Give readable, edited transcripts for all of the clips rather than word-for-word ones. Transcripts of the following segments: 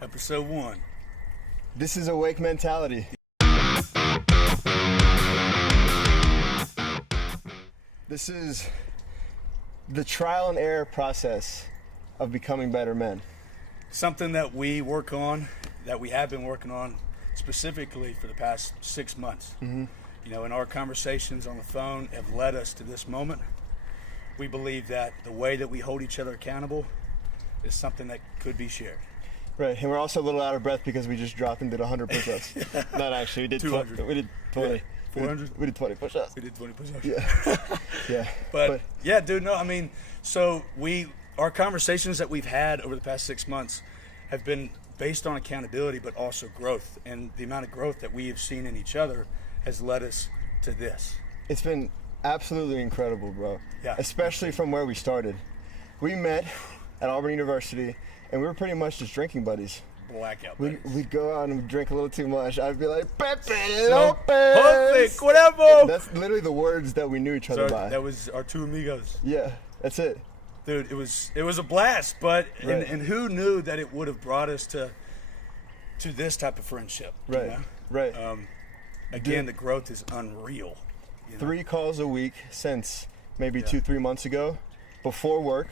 Ep.1. This is Awake Mentality. This is the trial and error process of becoming better men. Something that we work on, that we have been working on specifically for the past 6 months. Mm-hmm. You know, and our conversations on the phone have led us to this moment. We believe that the way that we hold each other accountable is something that could be shared. Right, and we're also a little out of breath because we just dropped and did 100 push-ups. Not actually, we did 200. We did 20. Yeah. 400? We did 20 push-ups. We did 20 push-ups. Yeah. Yeah. But yeah, dude, no, I mean, so our conversations that we've had over the past 6 months have been based on accountability, but also growth. And the amount of growth that we have seen in each other has led us to this. It's been absolutely incredible, bro. Yeah. Especially from where we started. We met at Auburn University, and we were pretty much just drinking buddies. Blackout buddies. We'd go out and we'd drink a little too much. I'd be like, Pepe No, Lopez! Perfect, whatever! That's literally the words that we knew each other by. That was our two amigos. Yeah, that's it. Dude, it was a blast, but Right. and who knew that it would have brought us to this type of friendship? Right, You know? right. Again, the growth is unreal. You know? 3 calls a week since maybe Yeah. 2-3 months ago. Before work,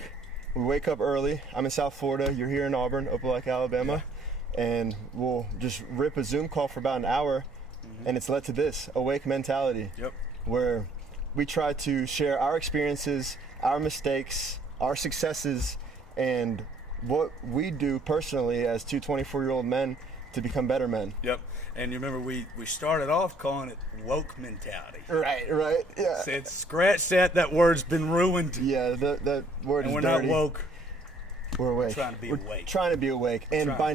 we wake up early. I'm in South Florida. You're here in Auburn, Opelika, Alabama. And we'll just rip a Zoom call for about an hour. And it's led to this, Awake Mentality. Yep. Where we try to share our experiences, our mistakes, our successes, and what we do personally as two 24-year-old men to become better men. Yep. And you remember we started off calling it woke mentality. Right, yeah. Said scratch that. That word's been ruined. Yeah, that word And is we're dirty. not woke. We're awake. Trying to be awake. Trying to be awake. And Trying. by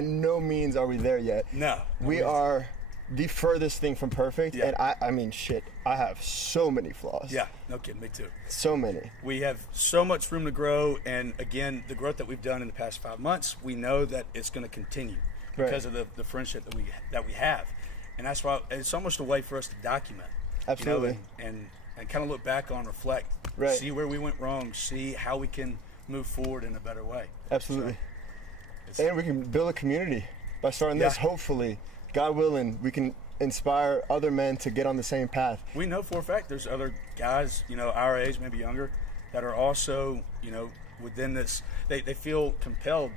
no means are we there yet. No. We are the furthest thing from perfect. Yeah. And I mean, shit, I have so many flaws. Yeah. No kidding. Me too. So many. We have so much room to grow, and again, the growth that we've done in the past 5 months, we know that it's going to continue because of the friendship that we have, and that's why it's almost a way for us to document. Absolutely. You know, and kind of look back on, reflect, Right. see where we went wrong, see how we can move forward in a better way. Absolutely. So, And we can build a community by starting this. Yeah. Hopefully, God willing, we can inspire other men to get on the same path. we know for a fact there's other guys, you know, our age, maybe younger, that are also, you know, within this, they feel compelled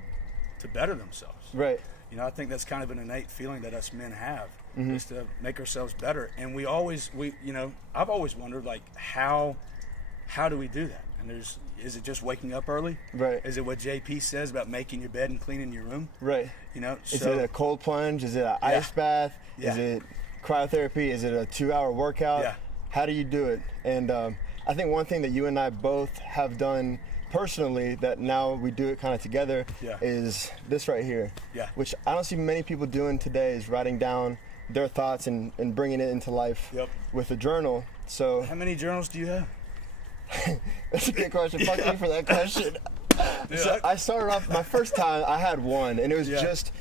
to better themselves. Right. You know, I think that's kind of an innate feeling that us men have, Mm-hmm. is to make ourselves better. And we you know, I've always wondered, like, how do we do that? And is it just waking up early? Right. Is it what JP says about making your bed and cleaning your room? Right. You know, Is so it a cold plunge? Is it an ice bath? Yeah. Is it cryotherapy? Is it a 2-hour workout? Yeah. How do you do it? And I think one thing that you and I both have done personally that now we do it kind of together Yeah. is this right here. Yeah. Which I don't see many people doing today, is writing down their thoughts and bringing it into life Yep. with a journal. So how many journals do you have? that's a good question. Fuck me for that question. Dude, So I started off, my first time I had one, and it was Yeah. just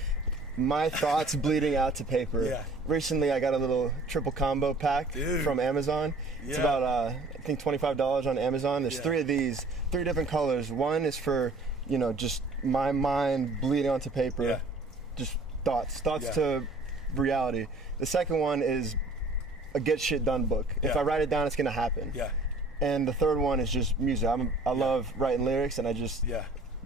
my thoughts bleeding out to paper. Yeah. Recently I got a little triple combo pack Dude. from Amazon. It's Yeah. about I think $25 on Amazon. There's Yeah. 3 of these, 3 different colors. One is for, you know, just my mind bleeding onto paper. Yeah. Just thoughts Yeah. to reality. The second one is a get shit done book. If Yeah. I write it down, it's gonna happen. Yeah. And the third one is just music. I love writing lyrics, and I just Yeah.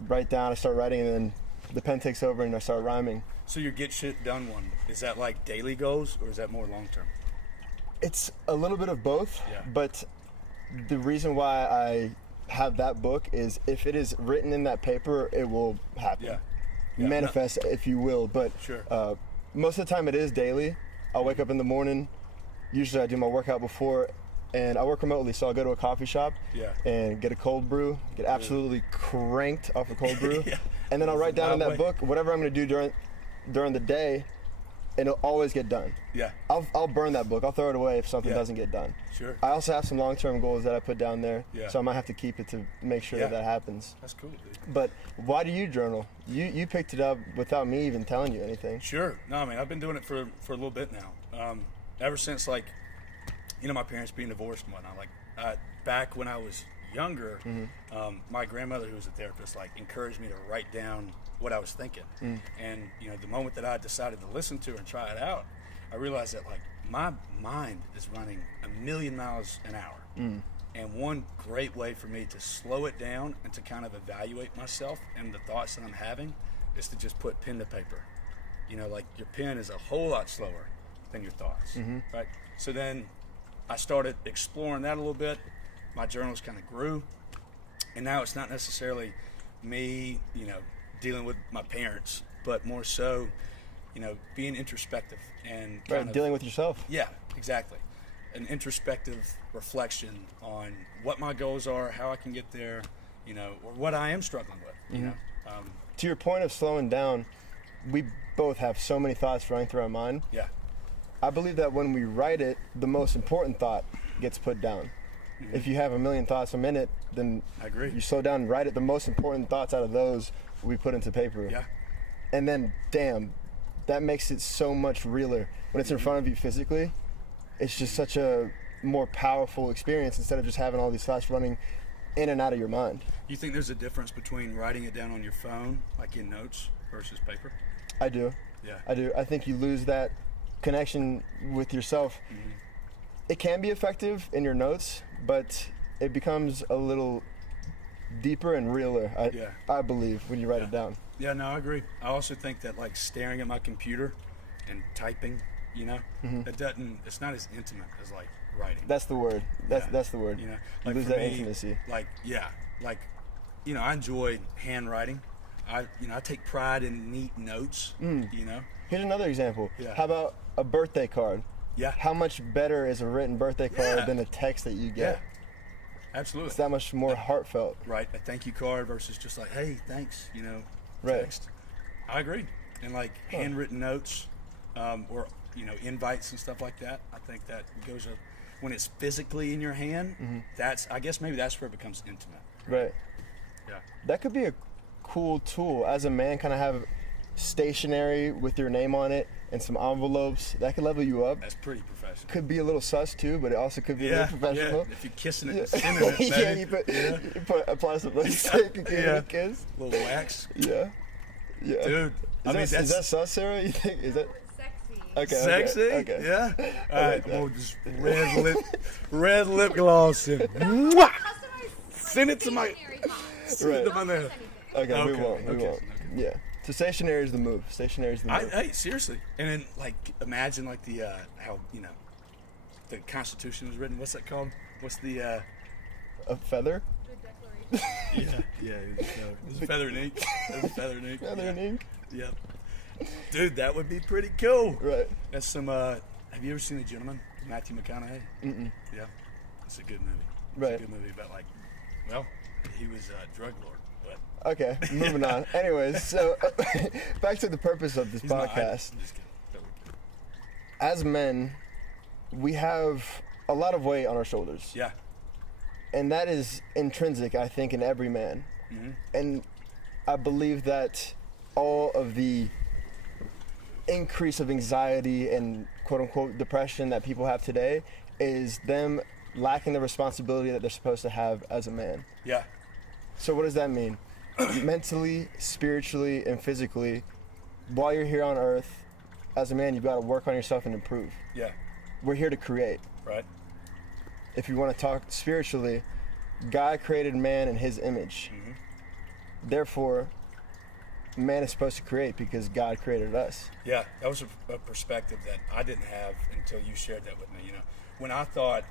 write down, I start writing, and then the pen takes over and I start rhyming. So your get shit done one, is that like daily goals or is that more long term? It's a little bit of both, Yeah. but the reason why I have that book is if it is written in that paper, it will happen. Yeah. Yeah. Manifest, if you will. But Sure. most of the time it is daily. I'll wake up in the morning. Usually I do my workout before, and I work remotely, so I'll go to a coffee shop Yeah. and get a cold brew, get absolutely cranked off a cold brew, Yeah. and then I'll write down in My that way. book whatever I'm going to do during the day, and it'll always get done. Yeah. I'll burn that book. I'll throw it away if something Yeah. doesn't get done. Sure. I also have some long-term goals that I put down there, Yeah. so I might have to keep it to make sure Yeah. that happens. That's cool, dude. But why do you journal? You picked it up without me even telling you anything. Sure. No, I mean, I've been doing it for a little bit now. Ever since, like, you know, my parents being divorced and whatnot. Like, back when I was younger, my grandmother, who was a therapist, like, encouraged me to write down what I was thinking. And, you know, the moment that I decided to listen to and try it out, I realized that, like, my mind is running 1,000,000 miles an hour. And one great way for me to slow it down and to kind of evaluate myself and the thoughts that I'm having is to just put pen to paper. You know, like, your pen is a whole lot slower than your thoughts, right? So then I started exploring that a little bit. My journals kind of grew. And now it's not necessarily me, you know, dealing with my parents, but more so, you know, being introspective and kind of dealing with yourself. Yeah, exactly. An introspective reflection on what my goals are, how I can get there, you know, or what I am struggling with, you know. To your point of slowing down, we both have so many thoughts running through our mind. Yeah. I believe that when we write it, the most important thought gets put down. If you have 1,000,000 thoughts a minute, then I agree. you slow down and write it. The most important thoughts out of those we put into paper. Yeah. And then, damn, that makes it so much realer. When it's in front of you physically, it's just such a more powerful experience instead of just having all these thoughts running in and out of your mind. You think there's a difference between writing it down on your phone, like in notes, versus paper? I do. Yeah. I do. I think you lose that connection with yourself. It can be effective in your notes, but it becomes a little deeper and realer, I believe, when you write it down. Yeah, no, I agree. I also think that, like, staring at my computer and typing, you know, it's not as intimate as, like, writing. That's the word. That's the word. You know, You like, lose for that me, intimacy. Like, you know, I enjoy handwriting. I take pride in neat notes, you know. Here's another example. Yeah. How about a birthday card? Yeah. How much better is a written birthday card than a text that you get? Yeah. Absolutely. It's that much more heartfelt. Right. A thank you card versus just like, hey, thanks, you know, Right. text. I agree. And, like, handwritten notes, or, you know, invites and stuff like that. I think that goes up when it's physically in your hand. I guess maybe that's where it becomes intimate. Right. Yeah. That could be a cool tool as a man, kind of have stationery with your name on it and some envelopes. That could level you up. That's pretty professional. Could be a little sus too, but it also could be a little professional. Yeah. If you're kissing it and sending it, baby. You apply some lipstick and give it a kiss. A little wax. Yeah. Dude. Is that sus, Sarah? You think? Is that Sexy. okay? Sexy? Okay. Yeah. All right, that. well, just red lip gloss and mwah! Send it to my man. Okay, we won't. Okay. Yeah. So stationary is the move. Stationary is the move. Hey, seriously. And then, like, imagine, like, the how, you know, the Constitution was written. What's that called? What's the A feather? The Declaration. Yeah. It was feather and ink. It was feather and ink. Feather and ink. Yeah. Dude, that would be pretty cool. Right. That's some. Have you ever seen The Gentleman? Matthew McConaughey. Yeah. It's a good movie. Right. It's a good movie about, like, well, he was a drug lord. But Okay, moving on. Anyways, so back to the purpose of this he's not. I'm podcast. just kidding. Totally kidding. As men, we have a lot of weight on our shoulders. Yeah. And that is intrinsic, I think, in every man. And I believe that all of the increase of anxiety and quote-unquote depression that people have today is them lacking the responsibility that they're supposed to have as a man. Yeah. So what does that mean? Mentally, spiritually, and physically, while you're here on earth, as a man, you've got to work on yourself and improve. Yeah. We're here to create. Right. If you want to talk spiritually, God created man in his image. Therefore, man is supposed to create because God created us. Yeah, that was a perspective that I didn't have until you shared that with me. You know, when I thought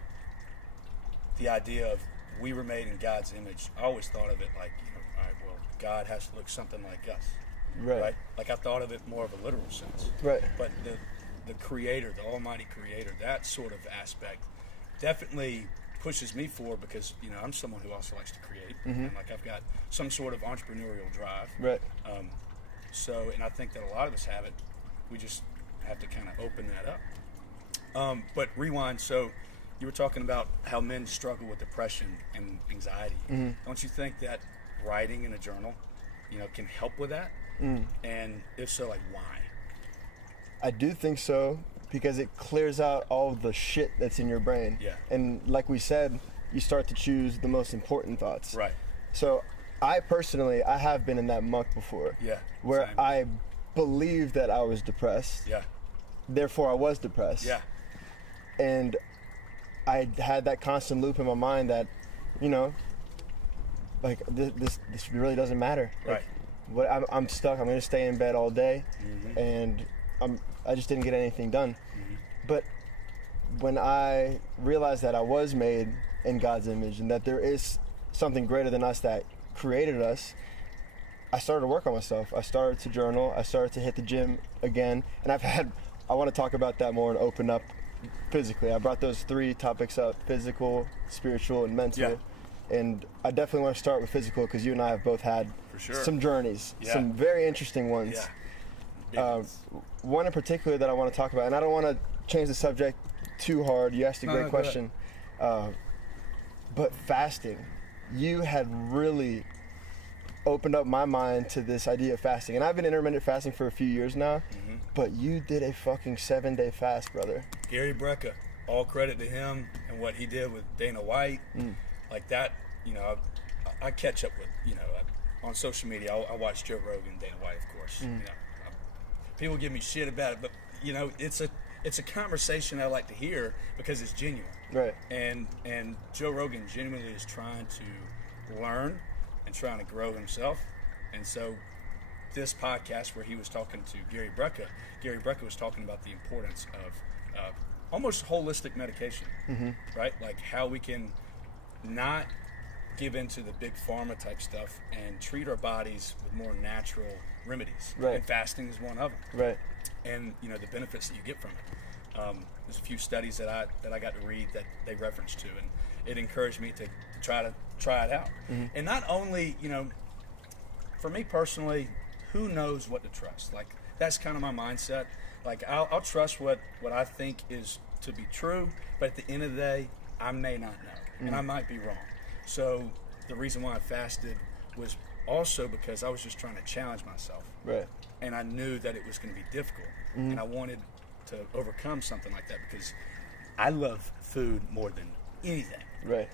the idea of we were made in God's image, I always thought of it like, you know, all right, well, God has to look something like us. Right. Like, I thought of it more of a literal sense. Right. But the creator, the almighty creator, that sort of aspect definitely pushes me forward because, you know, I'm someone who also likes to create. And, like, I've got some sort of entrepreneurial drive. Right. So, and I think that a lot of us have it. We just have to kind of open that up. But rewind, so you were talking about how men struggle with depression and anxiety. Don't you think that writing in a journal, you know, can help with that? And if so, like, why? I do think so because it clears out all the shit that's in your brain. Yeah. And like we said, you start to choose the most important thoughts. Right. So I personally, I have been in that muck before. Yeah. Where same. I believed that I was depressed. Yeah. Therefore, I was depressed. Yeah. And I had that constant loop in my mind that, you know, like this really doesn't matter. Right. Like, I'm stuck. I'm gonna stay in bed all day, Mm-hmm. and I just didn't get anything done. Mm-hmm. But when I realized that I was made in God's image and that there is something greater than us that created us, I started to work on myself. I started to journal. I started to hit the gym again, and I want to talk about that more and open up physically. I brought those 3 topics up: physical, spiritual, and mental. Yeah. And I definitely want to start with physical because you and I have both had For sure. some journeys, Yeah. some very interesting ones. Yeah. One in particular that I want to talk about, and I don't want to change the subject too hard. You asked a great go question. But fasting, you had really opened up my mind to this idea of fasting. And I've been intermittent fasting for a few years now, Mm-hmm. but you did a fucking 7-day fast, brother. Gary Brecka, all credit to him and what he did with Dana White. Like that, you know, I catch up with, you know, on social media, I watch Joe Rogan, Dana White, of course. You know, people give me shit about it, but, you know, it's a conversation I like to hear because it's genuine. Right. And Joe Rogan genuinely is trying to learn and trying to grow himself. And so this podcast where he was talking to Gary Brecka was talking about the importance of almost holistic medication, right? Like how we can not give into the big pharma type stuff and treat our bodies with more natural remedies. Right. And fasting is one of them. Right. And you know the benefits that you get from it. There's a few studies that I got to read that they referenced to, and it encouraged me to try it out. And not only, you know, for me personally, who knows what to trust? Like that's kind of my mindset. Like I'll trust what I think is to be true, but at the end of the day, I may not know, and I might be wrong. So the reason why I fasted was also because I was just trying to challenge myself. Right. And I knew that it was going to be difficult, and I wanted to overcome something like that because I love food more than anything. Right.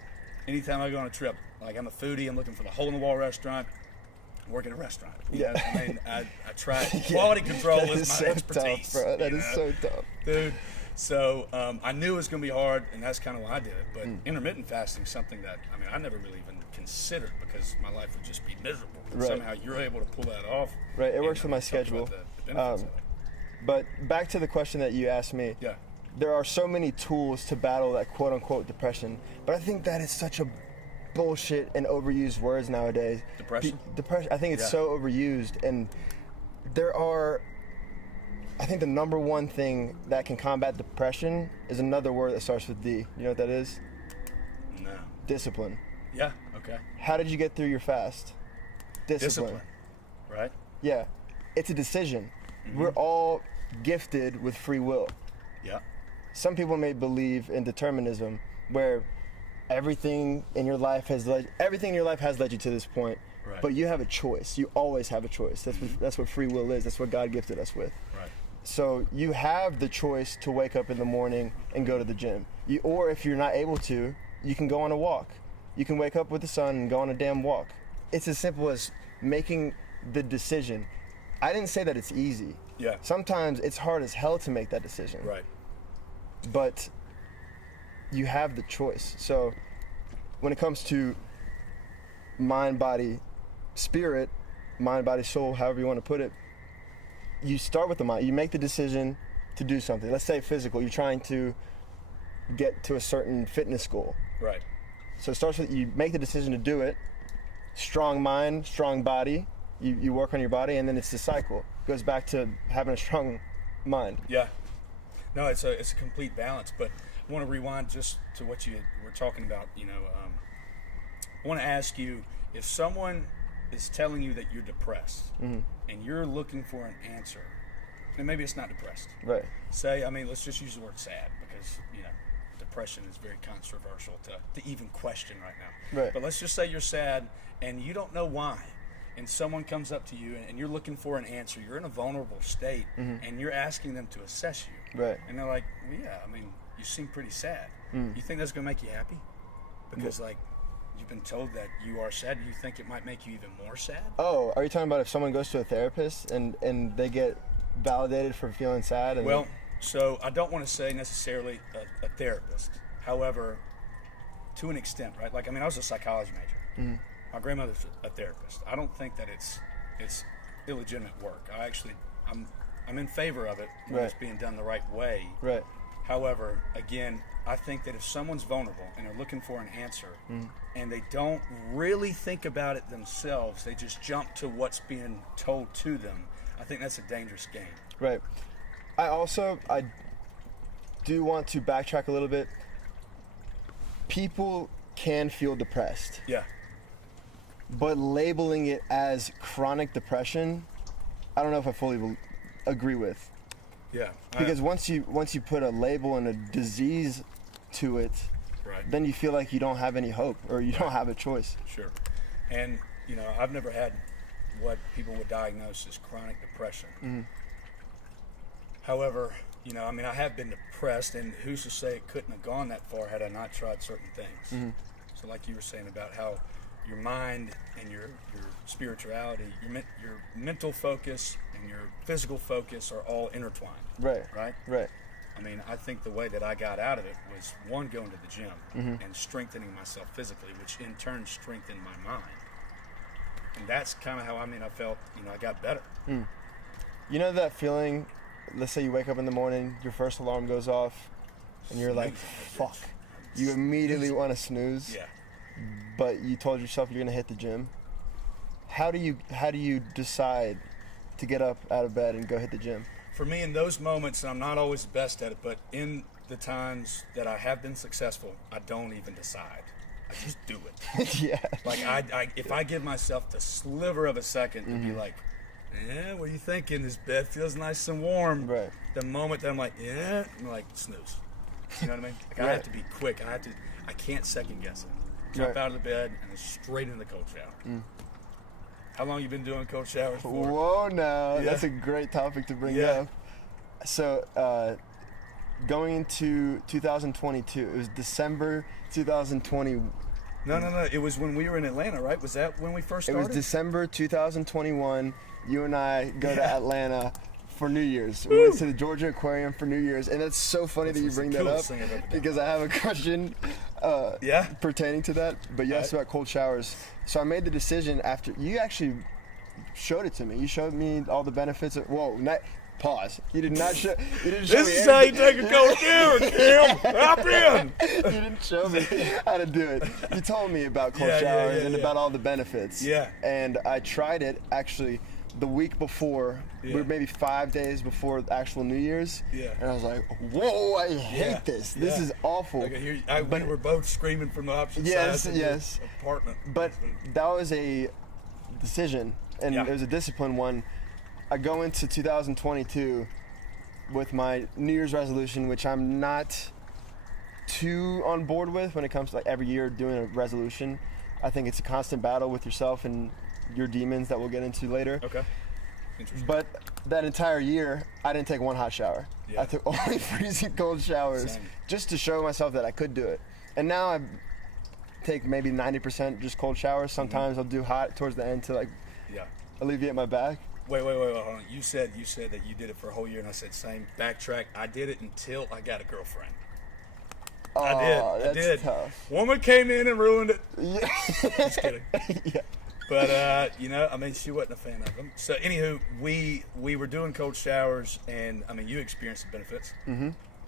Anytime I go on a trip, like I'm a foodie, I'm looking for the hole-in-the-wall restaurant, work at a restaurant. You know, I mean, I try quality control That is is my so expertise. tough, bro. That you is know? so tough. Dude. So I knew it was going to be hard, and that's kind of why I did it. But intermittent fasting is something that, I mean, I never really even considered because my life would just be miserable. And Right. somehow you're able to pull that off. Right, it works and, with my talk about schedule. the benefits of it. But back to the question that you asked me. Yeah. There are so many tools to battle that quote-unquote depression, but I think that is such a bullshit and overused words nowadays. Depression? Depression. I think it's Yeah. so overused, and there are. I think the number one thing that can combat depression is another word that starts with D. You know what that is? No. Discipline. Yeah. Okay. How did you get through your fast? Discipline. Right? Yeah, it's a decision. We're all gifted with free will. Yeah. Some people may believe in determinism, where everything in your life has led you to this point. Right. But you have a choice. You always have a choice. That's what free will is. That's what God gifted us with. Right. So you have the choice to wake up in the morning and go to the gym. Or if you're not able to, you can go on a walk. You can wake up with the sun and go on a damn walk. It's as simple as making the decision. I didn't say that it's easy. Yeah. Sometimes it's hard as hell to make that decision. Right. But you have the choice. So when it comes to mind, body, spirit, mind, body, soul, however you want to put it, you start with the mind. You make the decision to do something. Let's say physical. You're trying to get to a certain fitness goal. Right. So it starts with you make the decision to do it. Strong mind, strong body. You work on your body, and then it's the cycle. It goes back to having a strong mind. Yeah. No, it's a complete balance. But I want to rewind just to what you were talking about. You know, I want to ask you if someone is telling you that you're depressed and you're looking for an answer, and maybe it's not depressed. Right. Say, I mean, let's just use the word sad because, you know, depression is very controversial to even question right now. Right. But let's just say you're sad and you don't know why. And someone comes up to you and you're looking for an answer. You're in a vulnerable state and you're asking them to assess you. Right. And they're like, well, yeah, I mean, you seem pretty sad. You think that's going to make you happy? Because, like, you've been told that you are sad, do you think it might make you even more sad? Oh, are you talking about if someone goes to a therapist and they get validated for feeling sad? And Well, so I don't want to say necessarily a therapist. However, to an extent, right? Like, I mean, I was a psychology major. Mhm. My grandmother's a therapist. I don't think that it's illegitimate work. I'm in favor of it when it's being done the right way. Right. However, again, I think that if someone's vulnerable and they're looking for an answer and they don't really think about it themselves, they just jump to what's being told to them, I think that's a dangerous game. Right. I do want to backtrack a little bit. People can feel depressed, Yeah. but labeling it as chronic depression, I don't know if I fully agree with. Yeah. Because once you put a label and a disease to it, Right. then you feel like you don't have any hope or you don't have a choice. Sure. And, I've never had what people would diagnose as chronic depression. However, I have been depressed, and who's to say it couldn't have gone that far had I not tried certain things. So like you were saying about how your mind and your spirituality, your mental focus and your physical focus are all intertwined. Right. Right? Right. I mean, I think the way that I got out of it was, one, going to the gym and strengthening myself physically, which in turn strengthened my mind. And that's kind of how, I felt, I got better. You know that feeling, let's say you wake up in the morning, your first alarm goes off, and you're like, fuck. You immediately want to snooze, Yeah. but you told yourself you're going to hit the gym. How do you decide to get up out of bed and go hit the gym? For me, in those moments, and I'm not always the best at it, but in the times that I have been successful, I don't even decide. I just do it. Yeah. Like, if I give myself the sliver of a second to be like, what are you thinking? This bed feels nice and warm. Right. The moment that I'm like, I'm like, snooze. You know what I mean? Like, I have to be quick. I can't second guess it. Jump Right. out of the bed and then straight in the cold shower. How long you been doing cold showers for? Whoa, now Yeah. that's a great topic to bring Yeah. up. So, going into 2022, it was December 2020. No. It was when we were in Atlanta, right? Was that when we first It started? was December 2021. You and I go to Yeah. Atlanta for New Year's. We went to the Georgia Aquarium for New Year's, and it's so funny that you was the bring that up coolest thing I've ever done. because I have a question Yeah? pertaining to that. But you asked about cold showers. So I made the decision after you actually showed it to me. You showed me all the benefits of. Whoa, pause. You did not show. You didn't show This me is how you anything. take a cold shower, Kim. Hop in. You didn't show me how to do it. You told me about cold Yeah, showers yeah, and yeah. about all the benefits. Yeah. And I tried it actually the week before. Yeah. We were maybe 5 days before the actual New Year's. Yeah. And I was like, whoa, I hate Yeah, this. This yeah. is awful. I could hear you. We were both screaming from the opposite Yes, sides of your yes. apartment. But that was a decision, and Yeah. it was a disciplined one. I go into 2022 with my New Year's resolution, which I'm not too on board with when it comes to like every year doing a resolution. I think it's a constant battle with yourself and your demons that we'll get into later. Okay. Interesting. But that entire year, I didn't take one hot shower. Yeah. I took only freezing cold showers Same. just to show myself that I could do it. And now I take maybe 90% just cold showers. Sometimes I'll do hot towards the end to like Yeah. alleviate my back. Wait, hold on. You said that you did it for a whole year, and I said same. Backtrack. I did it until I got a girlfriend. I Oh, did. that's tough. Woman came in and ruined it. Yeah. Just kidding. Yeah. But she wasn't a fan of them. So anywho, we were doing cold showers, and you experienced the benefits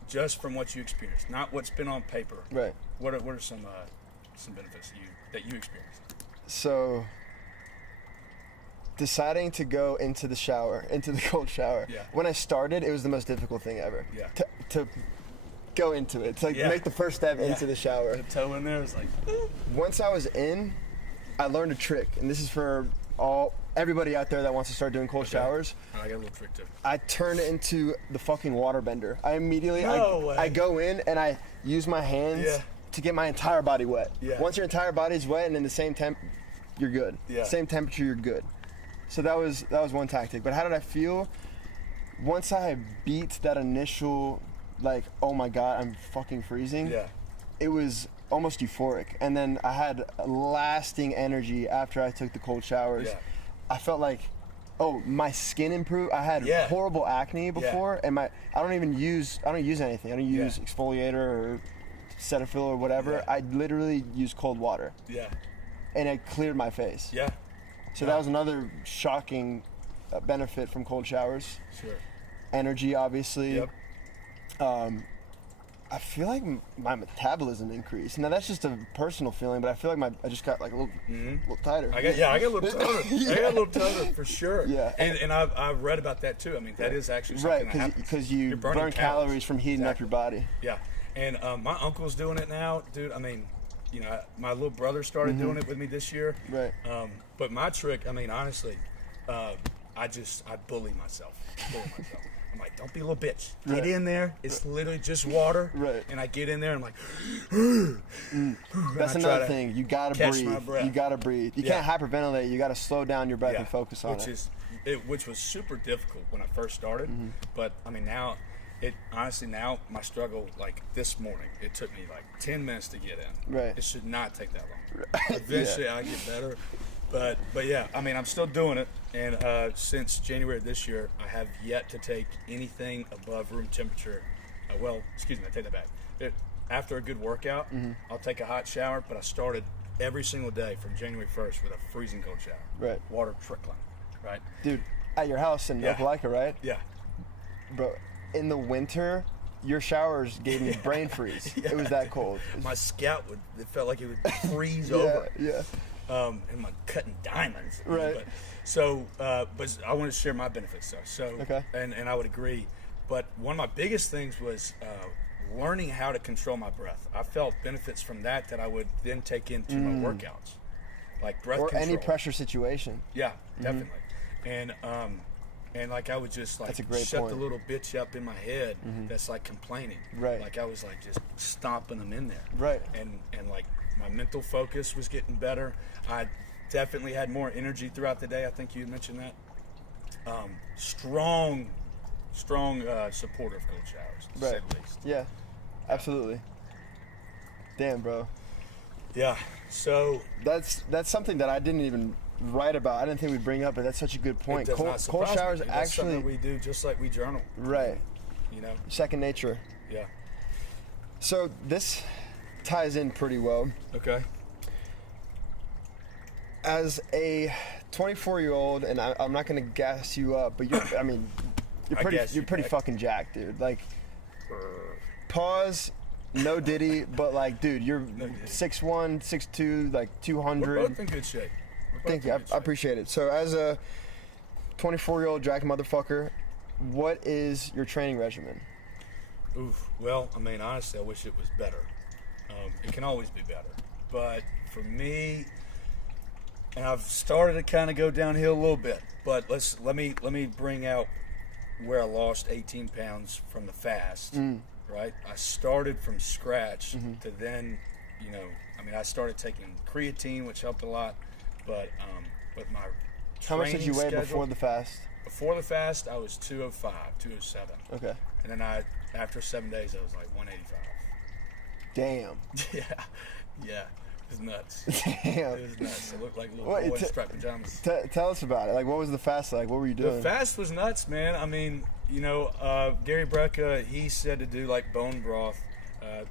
just from what you experienced, not what's been on paper. Right. What are some benefits that you experienced? So deciding to go into the cold shower. Yeah. When I started, it was the most difficult thing ever. Yeah. To go into it, to like Yeah. make the first step into the shower. The toe in there was like, Once I was in, I learned a trick, and this is for everybody out there that wants to start doing cold showers. I got a little trick too. I turn it into the fucking water bender. I immediately No way. I go in and I use my hands Yeah. to get my entire body wet. Yeah. Once your entire body's wet and in the same temp, you're good. Yeah. Same temperature, you're good. So that was one tactic. But how did I feel? Once I beat that initial, like, oh my god, I'm fucking freezing. Yeah. It was almost euphoric. And then I had lasting energy after I took the cold showers. Yeah. I felt like, oh, my skin improved. I had horrible acne before, and I don't use anything. I don't use exfoliator or Cetaphil or whatever. Yeah. I literally use cold water. Yeah. And it cleared my face. Yeah. So that was another shocking benefit from cold showers. Sure. Energy, obviously. Yep. I feel like my metabolism increased. Now that's just a personal feeling, but I feel like I just got like a little tighter. I got a little tighter. I got a little tighter for sure. Yeah. And I've read about that too. I mean, that is actually something that happens. Because you You're burn calories from heating up your body. Yeah. And my uncle's doing it now, dude. I mean, my little brother started doing it with me this year. Right. But my trick, I mean, honestly, I bully myself. I'm like, don't be a little bitch. Get in there. It's literally just water. Right. And I get in there and I'm like, That's another thing. You gotta catch breathe. my breath. You gotta breathe. You can't hyperventilate. You gotta slow down your breath and focus on which was super difficult when I first started. But I mean, now my struggle, like this morning, it took me like 10 minutes to get in. Right. It should not take that long. Eventually I get better. But yeah, I mean, I'm still doing it, and since January of this year, I have yet to take anything above room temperature. Excuse me, I take that back. After a good workout, I'll take a hot shower, but I started every single day from January 1st with a freezing cold shower. Right. Water trickling, right? Dude, at your house in Opelika, right? Yeah. Bro, in the winter, your showers gave me brain freeze. It was that cold. My scalp it felt like it would freeze over. Yeah. And I'm cutting diamonds. Right. But I want to share my benefits though. So, okay. And I would agree. But one of my biggest things was learning how to control my breath. I felt benefits from that I would then take into my workouts, like breath control. Or any pressure situation. Yeah, definitely. And like I would just like shut the little bitch up in my head that's like complaining. Right. Like I was like just stomping them in there. Right. And like my mental focus was getting better. I definitely had more energy throughout the day. I think you mentioned that. Strong supporter of cold showers, to say the least. Yeah, absolutely. Damn, bro. Yeah. So that's something that I didn't even write about. I didn't think we'd bring up, but that's such a good point. It does not Cold surprise showers me. That's actually something we do just like we journal. Right. Second nature. Yeah. So this ties in pretty well. Okay. As a 24-year-old, and I'm not gonna gas you up, but you're pretty fucking jacked, dude. Like, pause, no diddy, but like, dude, you're 6'1", 6'2", like 200. We're both in good shape. Thank you, I appreciate it. So as a 24-year-old jacked motherfucker, what is your training regimen? Oof. Well, I mean, honestly, I wish it was better. It can always be better, but for me. And I've started to kind of go downhill a little bit, but let me bring out where I lost 18 pounds from the fast, right? I started from scratch to then, I started taking creatine, which helped a lot, but my How much did you weigh schedule, before the fast? Before the fast, I was 205, 207. Okay. And then after 7 days, I was like 185. Damn. Yeah. It was nuts. Damn. It was nuts. I looked like a little boy in striped pajamas. Tell us about it. Like, what was the fast like? What were you doing? The fast was nuts, man. I mean, Gary Brecka, he said to do like bone broth. I'm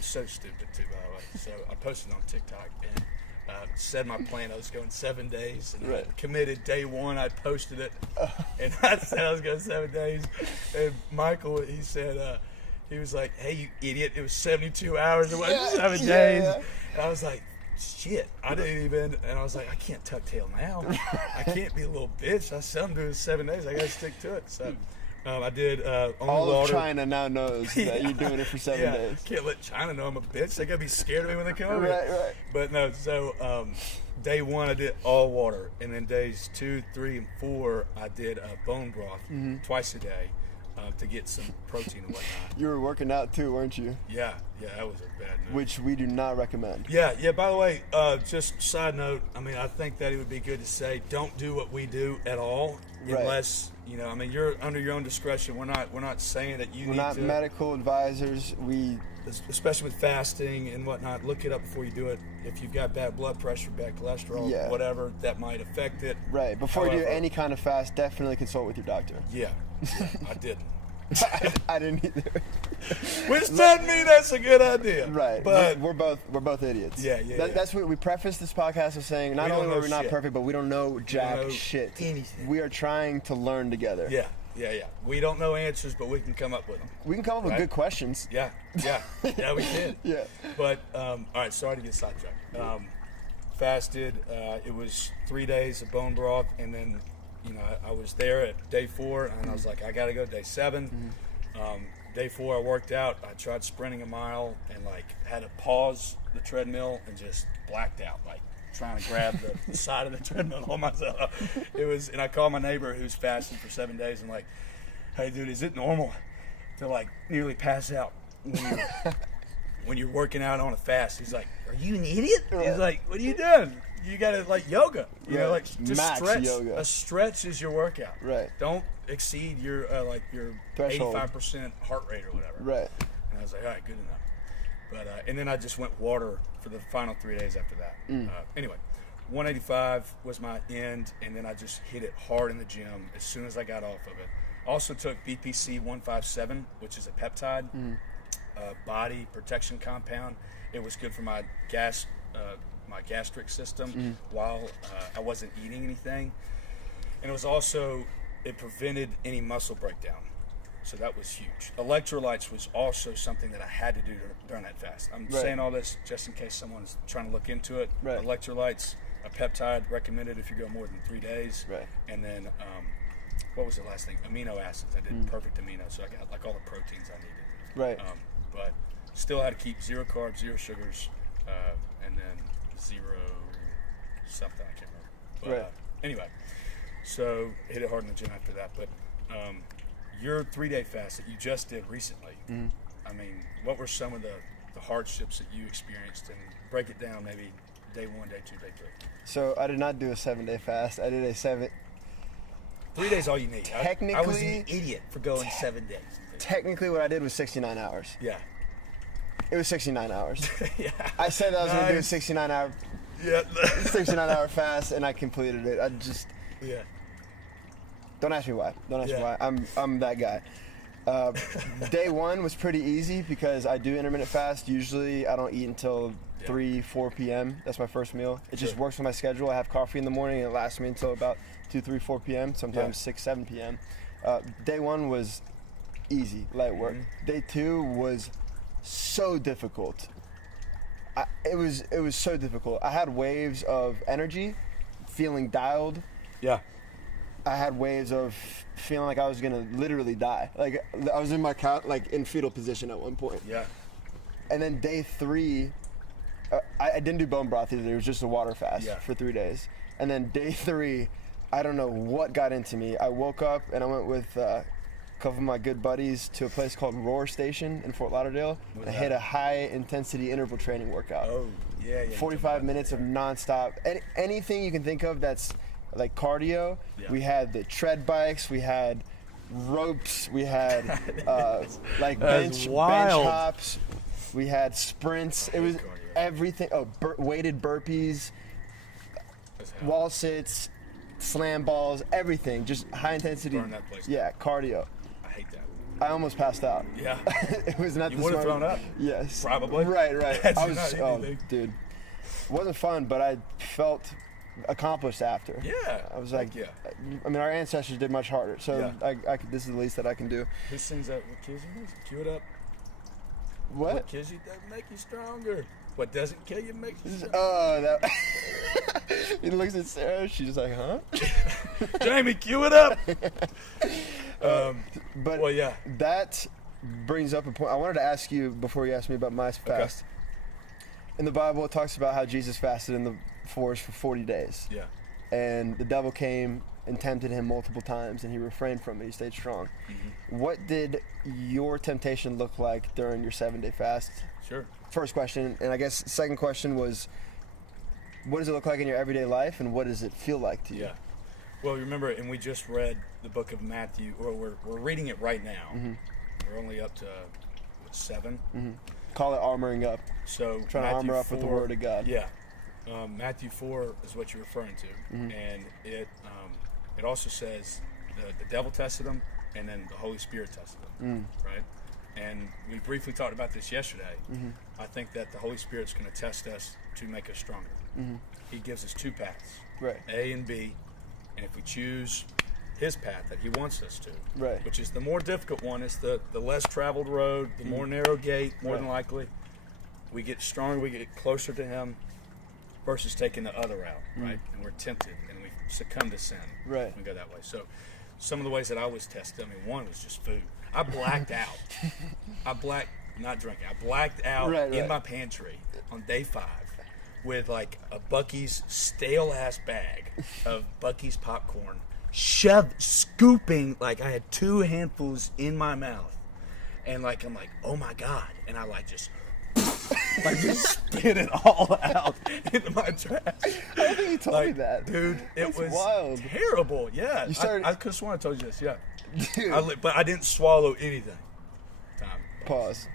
so stupid too, by the way. So I posted on TikTok and said my plan. I was going 7 days, and I committed day one. I posted it, and I said I was going 7 days. And Michael, he said. He was like, "Hey, you idiot! It was 72 hours. It wasn't 7 days." And I was like, "Shit!" I didn't even. And I was like, "I can't tuck tail now. I can't be a little bitch. I said I'm doing 7 days. I got to stick to it." So I did only all water. Of China now knows that you're doing it for 7 days. Can't let China know I'm a bitch. They gotta be scared of me when they come over. Right. But no. So day one I did all water, and then days 2, 3, and 4 I did bone broth twice a day. To get some protein and whatnot. You were working out too, weren't you? Yeah, that was a bad move. Which we do not recommend. Yeah. By the way, just side note. I mean, I think that it would be good to say don't do what we do at all, unless you're under your own discretion. We're not saying that you. We're not medical advisors. We especially with fasting and whatnot, look it up before you do it. If you've got bad blood pressure, bad cholesterol, Yeah. whatever, that might affect it. Right. Before you do However- any kind of fast, definitely consult with your doctor. Yeah, I didn't. I didn't either. Which doesn't mean that's a good idea. Right. But we're both idiots. Yeah, yeah, yeah. That's what we preface this podcast with saying. Not We don't only know are we not shit. perfect, but we don't know jack know shit. anything. We are trying to learn together. yeah. We don't know answers, but we can come up with them. We can come up with Right. good questions. Yeah, we can. Yeah. But all right, sorry to get sidetracked. Fasted. It was 3 days of bone broth, and then I was there at day 4, and I was like, I got to go day 7. Day 4, I worked out. I tried sprinting a mile, and had to pause the treadmill and just blacked out, trying to grab the side of the treadmill on myself. And I called my neighbor who's fasting for 7 days, and hey, dude, is it normal to nearly pass out when you're working out on a fast? He's like, are you an idiot? He's like, what are you doing? You gotta yoga. You know, just Max stretch. yoga. A stretch is your workout. Right. Don't exceed your Threshold. 85% heart rate or whatever. Right. And I was like, all right, good enough. But and then I just went water for the final 3 days after that. Anyway, 185 was my end, and then I just hit it hard in the gym as soon as I got off of it. Also took BPC 157, which is a peptide body protection compound. It was good for my gastric system while I wasn't eating anything, and it prevented any muscle breakdown. So that was huge. Electrolytes was also something that I had to do during that fast. I'm saying all this just in case someone's trying to look into it. Right. Electrolytes, a peptide recommended if you go more than 3 days. Right. And then, what was the last thing? Amino acids. I did perfect amino, so I got all the proteins I needed. Right. But still had to keep 0 carbs, 0 sugars, and then 0 something, I can't remember. But, Right. Anyway, so hit it hard in the gym after that. But your 3-day fast that you just did recently, I mean, what were some of the hardships that you experienced? And break it down, maybe day 1, day 2, day 3. So I did not do a 7-day fast. I did a 7. 3 days all you need. I was Technically- an idiot for going 7 days. Technically, what I did was 69 hours. Yeah. It was 69 hours. Yeah. I said that I was going to do a Nice. 69 hour fast, and I completed it. I just Yeah. don't ask me why. Don't ask me Yeah. why. I'm that guy. Day 1 was pretty easy because I do intermittent fast. Usually, I don't eat until 3-4 p.m. That's my first meal. It just Sure. works with my schedule. I have coffee in the morning, and it lasts me until about 2-3-4 p.m. Sometimes Yeah. 6-7 p.m. Day 1 was easy, light work. Day 2 was so difficult. It was so difficult. I had waves of energy, feeling dialed. Yeah. I had waves of feeling like I was gonna literally die. Like I was in my couch, like in fetal position at one point. Yeah. And then day 3, I didn't do bone broth either. It was just a water fast Yeah. for 3 days. And then day 3, I don't know what got into me. I woke up and I went with a couple of my good buddies to a place called Roar Station in Fort Lauderdale. What's I that? hit a high intensity interval training workout. Oh, yeah. 45 minutes of nonstop. Anything you can think of that's like cardio. Yeah. We had the tread bikes. We had ropes. We had like That's bench wild. hops. We had sprints. It was cardio. everything. Oh, weighted burpees, wall sits, slam balls, everything. Just high intensity. Burn that place Yeah, cardio. I hate that. I almost passed out. Yeah. It was not You the would have smart- thrown up. Yes. Probably. Right. Had I you was, not oh, anything. dude. It wasn't fun, but I felt accomplished after. Yeah. I was Heck like, yeah. I mean, our ancestors did much harder, so Yeah. this is the least that I can do. Who sings that? What kills you? Cue it up. What? kills you doesn't make you stronger. What doesn't kill you makes you stronger. Oh, that. He looks at Sarah. She's like, huh? Jamie, cue it up. But Well, yeah. that brings up a point. I wanted to ask you before you asked me about my fast. In the Bible, it talks about how Jesus fasted in the forest for 40 days. Yeah. And the devil came and tempted him multiple times, and he refrained from it. He stayed strong. Mm-hmm. What did your temptation look like during your 7-day fast? Sure. First question, and I guess second question was, what does it look like in your everyday life, and what does it feel like to you? Yeah. Well, remember, and we just read the book of Matthew, or we're reading it right now. Mm-hmm. We're only up to 7. Call it armoring up. So Trying to armor up with the Word of God. Yeah. Matthew 4 is what you're referring to. And it also says the devil tested them, and then the Holy Spirit tested them, right? And we briefly talked about this yesterday. I think that the Holy Spirit's going to test us to make us stronger. He gives us 2 paths, Right. A and B, and if we choose his path that he wants us to, Right. which is the more difficult one, it's the less traveled road, the more narrow gate, more than likely, we get stronger, we get closer to him, versus taking the other route, right? And we're tempted, and we succumb to sin. Right. We go that way. So some of the ways that I was tested, I mean, one was just food. I blacked out. Not drinking. I blacked out in my pantry on day 5 with like a Buc-ee's stale-ass bag of Buc-ee's popcorn, scooping, like I had 2 handfuls in my mouth. And like, I'm like, oh my God. And I like just spit it all out into my trash. I don't think you told me that. Dude, That's was wild. terrible. Yeah. You started- I could have sworn I told you this, yeah. Dude. But I didn't swallow anything. Pause.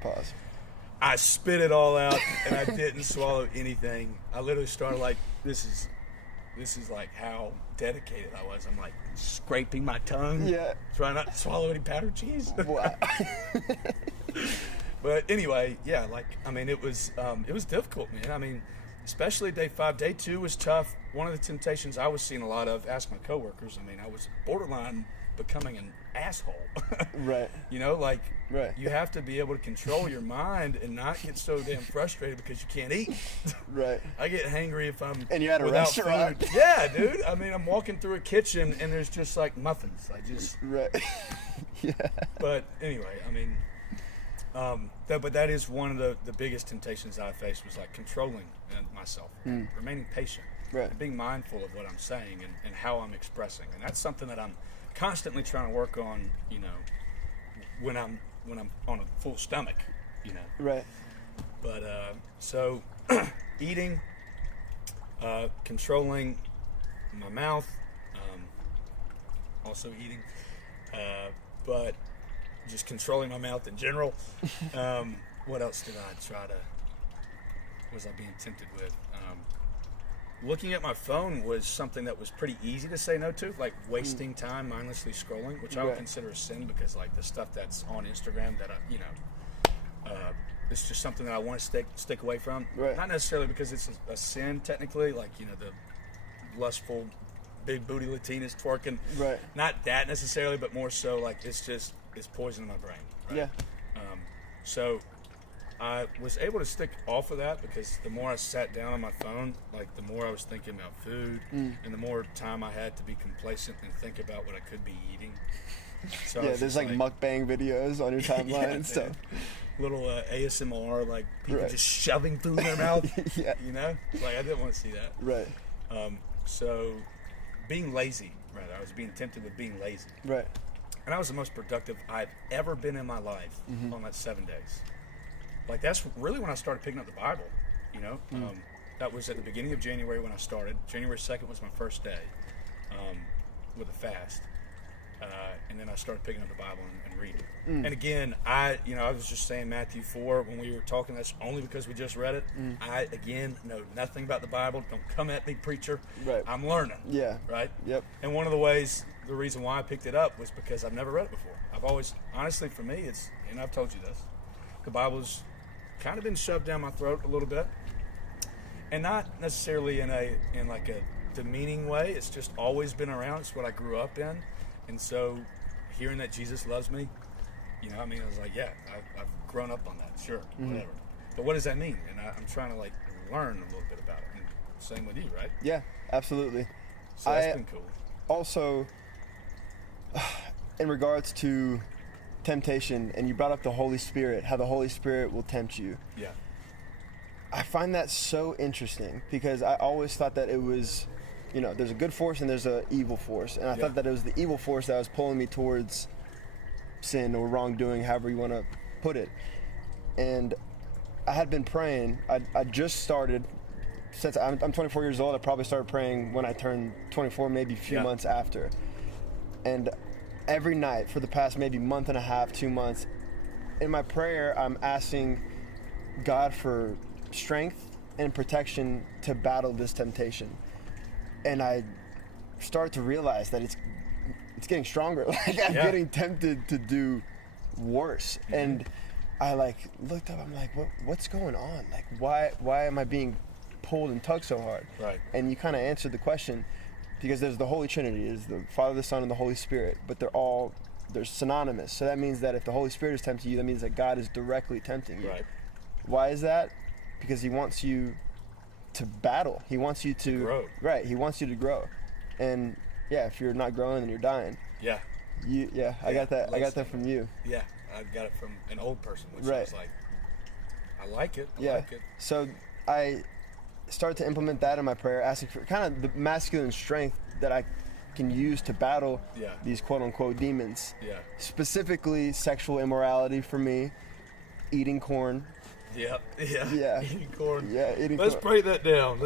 I spit it all out, and I didn't swallow anything. I literally started like, this is like how dedicated I was. I'm like scraping my tongue, trying not to swallow any powdered cheese. Wow. But anyway, yeah, like, I mean, it was difficult, man. I mean, especially day 5. Day 2 was tough. One of the temptations I was seeing a lot of, ask my coworkers, I mean, I was borderline becoming an asshole. Right. You know, like, Right. you have to be able to control your mind and not get so damn frustrated because you can't eat. Right. I get hangry if I'm And you're at a without restaurant. food. Yeah, dude. I mean, I'm walking through a kitchen and there's just like muffins. Right. Yeah. But anyway, I mean, but that is one of the biggest temptations I faced, was like controlling myself, remaining patient, and being mindful of what I'm saying and how I'm expressing. And that's something that I'm constantly trying to work on, you know, when I'm on a full stomach, you know. Right. But so eating, controlling my mouth, also eating, but just controlling my mouth in general. What else did I was I being tempted with? Looking at my phone was something that was pretty easy to say no to, like wasting time mindlessly scrolling, which I would consider a sin, because like the stuff that's on Instagram that it's just something that I want to stick away from. Right. Not necessarily because it's a sin technically, like, you know, the lustful big booty Latinas twerking. Right. Not that necessarily, but more so like it's poisoning my brain. Right? Yeah. So I was able to stick off of that, because the more I sat down on my phone, like the more I was thinking about food, and the more time I had to be complacent and think about what I could be eating. So Yeah, there's like mukbang videos on your timeline and stuff. Little ASMR, like people just shoving food in their mouth. Yeah. You know? Like, I didn't want to see that. Right. So being lazy, rather. I was being tempted with being lazy. Right. And I was the most productive I've ever been in my life on that 7 days. Like, that's really when I started picking up the Bible, you know? That was at the beginning of January when I started. January 2nd was my first day with a fast. And then I started picking up the Bible and reading. And again, I was just saying Matthew 4 when we were talking. That's only because we just read it. I, again, know nothing about the Bible. Don't come at me, preacher. Right. I'm learning. Yeah. Right? Yep. And one of the reason why I picked it up was because I've never read it before. I've always, honestly, for me, and I've told you this, the Bible's kind of been shoved down my throat a little bit. And not necessarily in like a demeaning way. It's just always been around. It's what I grew up in. And so hearing that Jesus loves me, you know, I mean, I was like, yeah, I've grown up on that, sure, whatever. But what does that mean? And I'm trying to like learn a little bit about it. And same with you, right? Yeah, absolutely. So that's been cool. Also, in regards to temptation, and you brought up the Holy Spirit, how the Holy Spirit will tempt you. Yeah. I find that so interesting, because I always thought that it was, you know, there's a good force and there's an evil force. And I thought that it was the evil force that was pulling me towards sin or wrongdoing, however you want to put it. And I had been praying. I just started, since I'm 24 years old, I probably started praying when I turned 24, maybe a few months after. And every night for the past maybe month and a half, 2 months, in my prayer, I'm asking God for strength and protection to battle this temptation. And I start to realize that it's getting stronger. Like I'm getting tempted to do worse. And I looked up, I'm like, what's going on? Like why am I being pulled and tugged so hard? Right. And you kind of answered the question, because there's the Holy Trinity, is the Father, the Son, and the Holy Spirit, but they're synonymous. So that means that if the Holy Spirit is tempting you, that means that God is directly tempting you. Right. Why is that? Because he wants you to battle. He wants you to grow. Right. He wants you to grow. And yeah, if you're not growing, then you're dying. Yeah. I got that. I got that from you. Yeah, I got it from an old person, which Right. was like, I like it. I Yeah. like it. So I started to implement that in my prayer, asking for kind of the masculine strength that I can use to battle these quote unquote demons. Yeah. Specifically, sexual immorality for me, eating corn. Yeah. Eating corn. Yeah, eating Let's corn. break that down.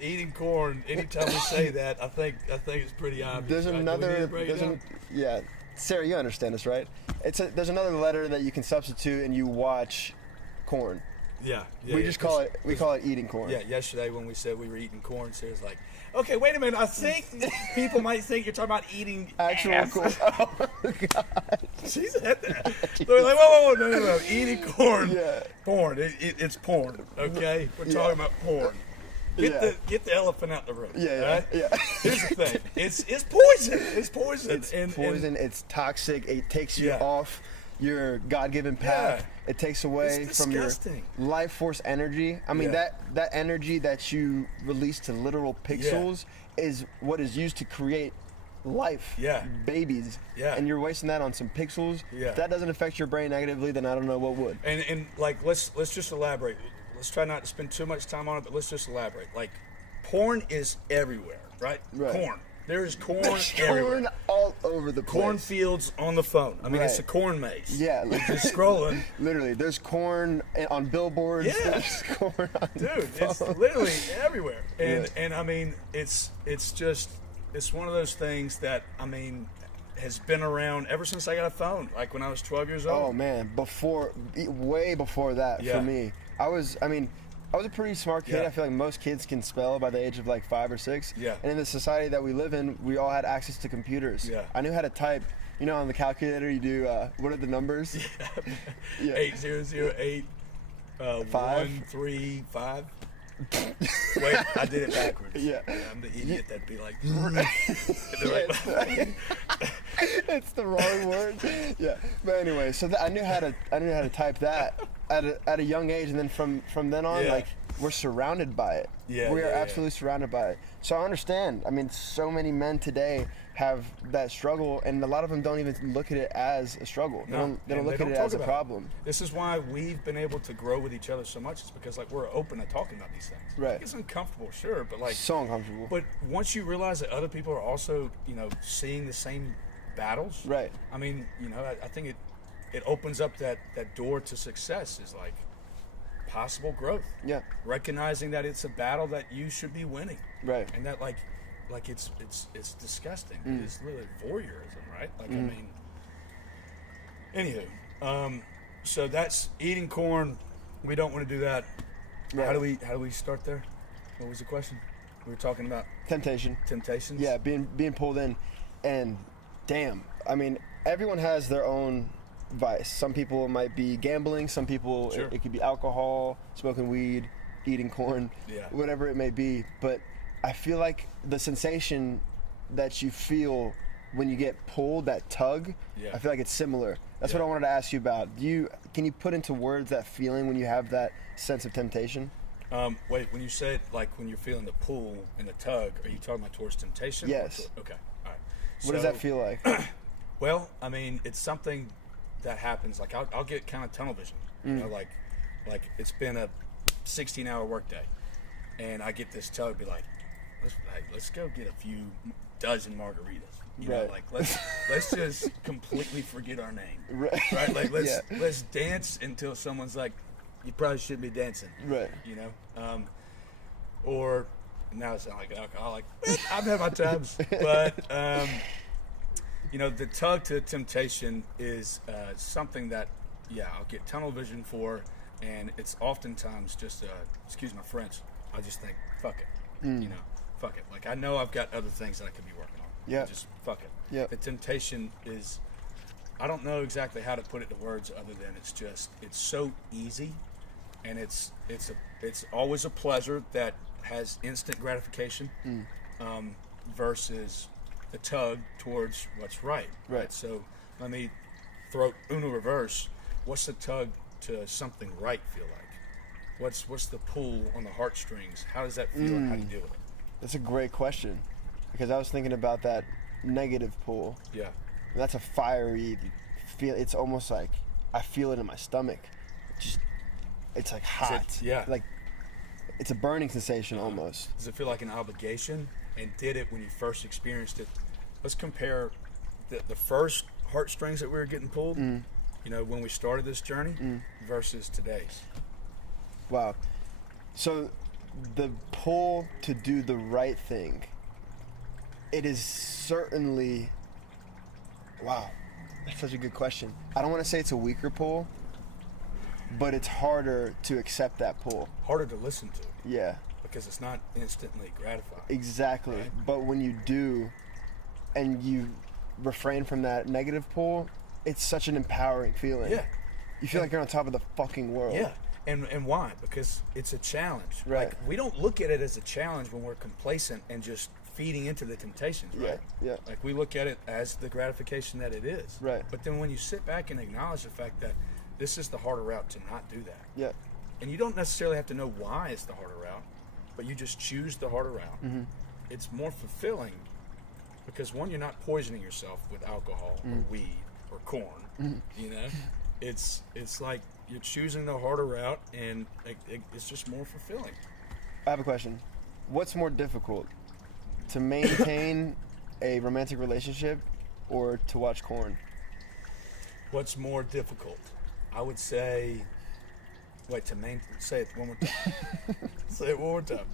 Eating corn. Anytime we say that, I think it's pretty obvious. Sarah, you understand this, right? There's another letter that you can substitute, and you watch corn. Yeah. We call it eating corn. Yeah. Yesterday when we said we were eating corn, Sarah's like, okay, wait a minute. I think people might think you're talking about eating actual corn. Oh God. She said that. So we're like, whoa, no. Eating corn. Yeah. Porn. It's porn. Okay? We're talking about porn. Get the elephant out the room. Right? Yeah. Here's the thing. It's poison. It's poison. It's poison. It's toxic. It takes you off your God-given path. It takes away from your life force energy. I mean, that energy that you release to literal pixels is what is used to create life, babies, and you're wasting that on some pixels. If that doesn't affect your brain negatively, then I don't know what would. And like let's just elaborate. Let's try not to spend too much time on it, but let's just elaborate. Like, porn is everywhere, right? Corn. There's corn everywhere. Corn all over the place. Cornfields on the phone. I mean, it's a corn maze. Yeah, like just scrolling. Literally, there's corn on billboards. Yeah, there's corn on it's literally everywhere. And I mean, it's one of those things that has been around ever since I got a phone. Like when I was 12 years old. Oh man, way before that for me. I was a pretty smart kid. I feel like most kids can spell by the age of like 5 or 6. Yeah. And in the society that we live in, we all had access to computers. Yeah. I knew how to type. You know, on the calculator, you do what are the numbers? 8008 135. Wait, I did it backwards. Yeah. I'm the idiot that'd be like. It's the wrong word. Yeah. But anyway, so I knew how to type that at a young age, and then from then on, like, we're surrounded by it. We are absolutely surrounded by it. So I understand. I mean, so many men today have that struggle, and a lot of them don't even look at it as a struggle. They don't look at it as a problem. This is why we've been able to grow with each other so much. It's because like we're open to talking about these things. Right. It's uncomfortable, sure, but like so uncomfortable. But once you realize that other people are also, seeing the same battles. Right. I mean, I think it opens up that door to success. Is like possible growth. Yeah. Recognizing that it's a battle that you should be winning. Right. And that like it's disgusting. It's really voyeurism, right? Like anywho, so that's eating corn. We don't want to do that. Right. How do we start there? What was the question? We were talking about temptations. Yeah, being pulled in, and damn, I mean, everyone has their own vice. Some people might be gambling. Some people it could be alcohol, smoking weed, eating corn, whatever it may be. But I feel like the sensation that you feel when you get pulled, that tug, I feel like it's similar. That's what I wanted to ask you about. Can you put into words that feeling when you have that sense of temptation? Wait, when you said like when you're feeling the pull and the tug, are you talking about towards temptation? Yes. Okay. All right. What does that feel like? Well, I mean, it's something that happens. Like I'll get kind of tunnel vision. Like it's been a 16-hour workday, and I get this tug, be like, let's go get a few dozen margaritas. You know, like let's just completely forget our name. Right? Like let's dance until someone's like, you probably shouldn't be dancing. Right. Or now it's not like an alcoholic. I've had my times, but You know, the tug to temptation is something that, I'll get tunnel vision for, and it's oftentimes just, excuse my French, I just think, fuck it. You know, fuck it. Like, I know I've got other things that I could be working on. Yeah. Just fuck it. Yeah. The temptation is, I don't know exactly how to put it to words other than it's so easy, and it's always a pleasure that has instant gratification, versus the tug towards what's right. Right. So let me throw Uno reverse. What's the tug to something right feel like? What's the pull on the heartstrings? How does that feel, and how do you deal with it? That's a great question, because I was thinking about that negative pull. Yeah. That's a fiery feel. It's almost like I feel it in my stomach. It's like hot. Yeah. Like it's a burning sensation almost. Does it feel like an obligation? And did it when you first experienced it? Let's compare the first heartstrings that we were getting pulled, you know, when we started this journey versus today's. Wow. So the pull to do the right thing, it is certainly, wow, that's such a good question. I don't want to say it's a weaker pull, but it's harder to accept that pull. Harder to listen to. Yeah. Because it's not instantly gratifying. Exactly. Right? But when you do, and you refrain from that negative pull, it's such an empowering feeling. Yeah. You feel like you're on top of the fucking world. Yeah. And why? Because it's a challenge. Right. Like, we don't look at it as a challenge when we're complacent and just feeding into the temptations, right? Yeah. Like, we look at it as the gratification that it is. Right. But then when you sit back and acknowledge the fact that this is the harder route to not do that. Yeah. And you don't necessarily have to know why it's the harder route, but you just choose the harder route. Mm-hmm. It's more fulfilling because, one, you're not poisoning yourself with alcohol or weed or corn. You know, it's like you're choosing the harder route, and it's just more fulfilling. I have a question. What's more difficult, to maintain a romantic relationship or to watch corn? What's more difficult? I would say, say it one more time. Say it one more time.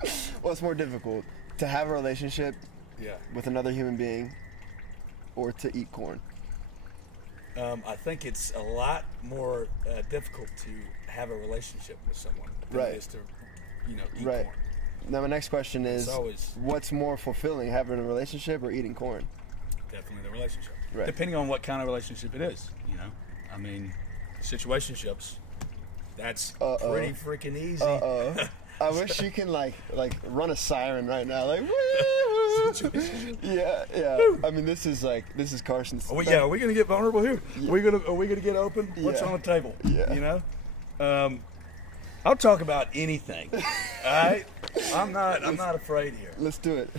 What's more difficult, to have a relationship Yeah. with another human being or to eat corn? I think it's a lot more difficult to have a relationship with someone than Right. it is to, eat Right. corn. Now my next question is, It's always- what's more fulfilling, having a relationship or eating corn? Definitely the relationship. Right. Depending on what kind of relationship it is, I mean, situationships, that's pretty freaking easy. I wish you can like run a siren right now, like woo! Yeah. I mean, this is Carson's. Are we gonna get vulnerable here? Yeah. Are we gonna get open? What's Yeah. on the table? Yeah. I'll talk about anything. All right, I'm not afraid here. Let's do it.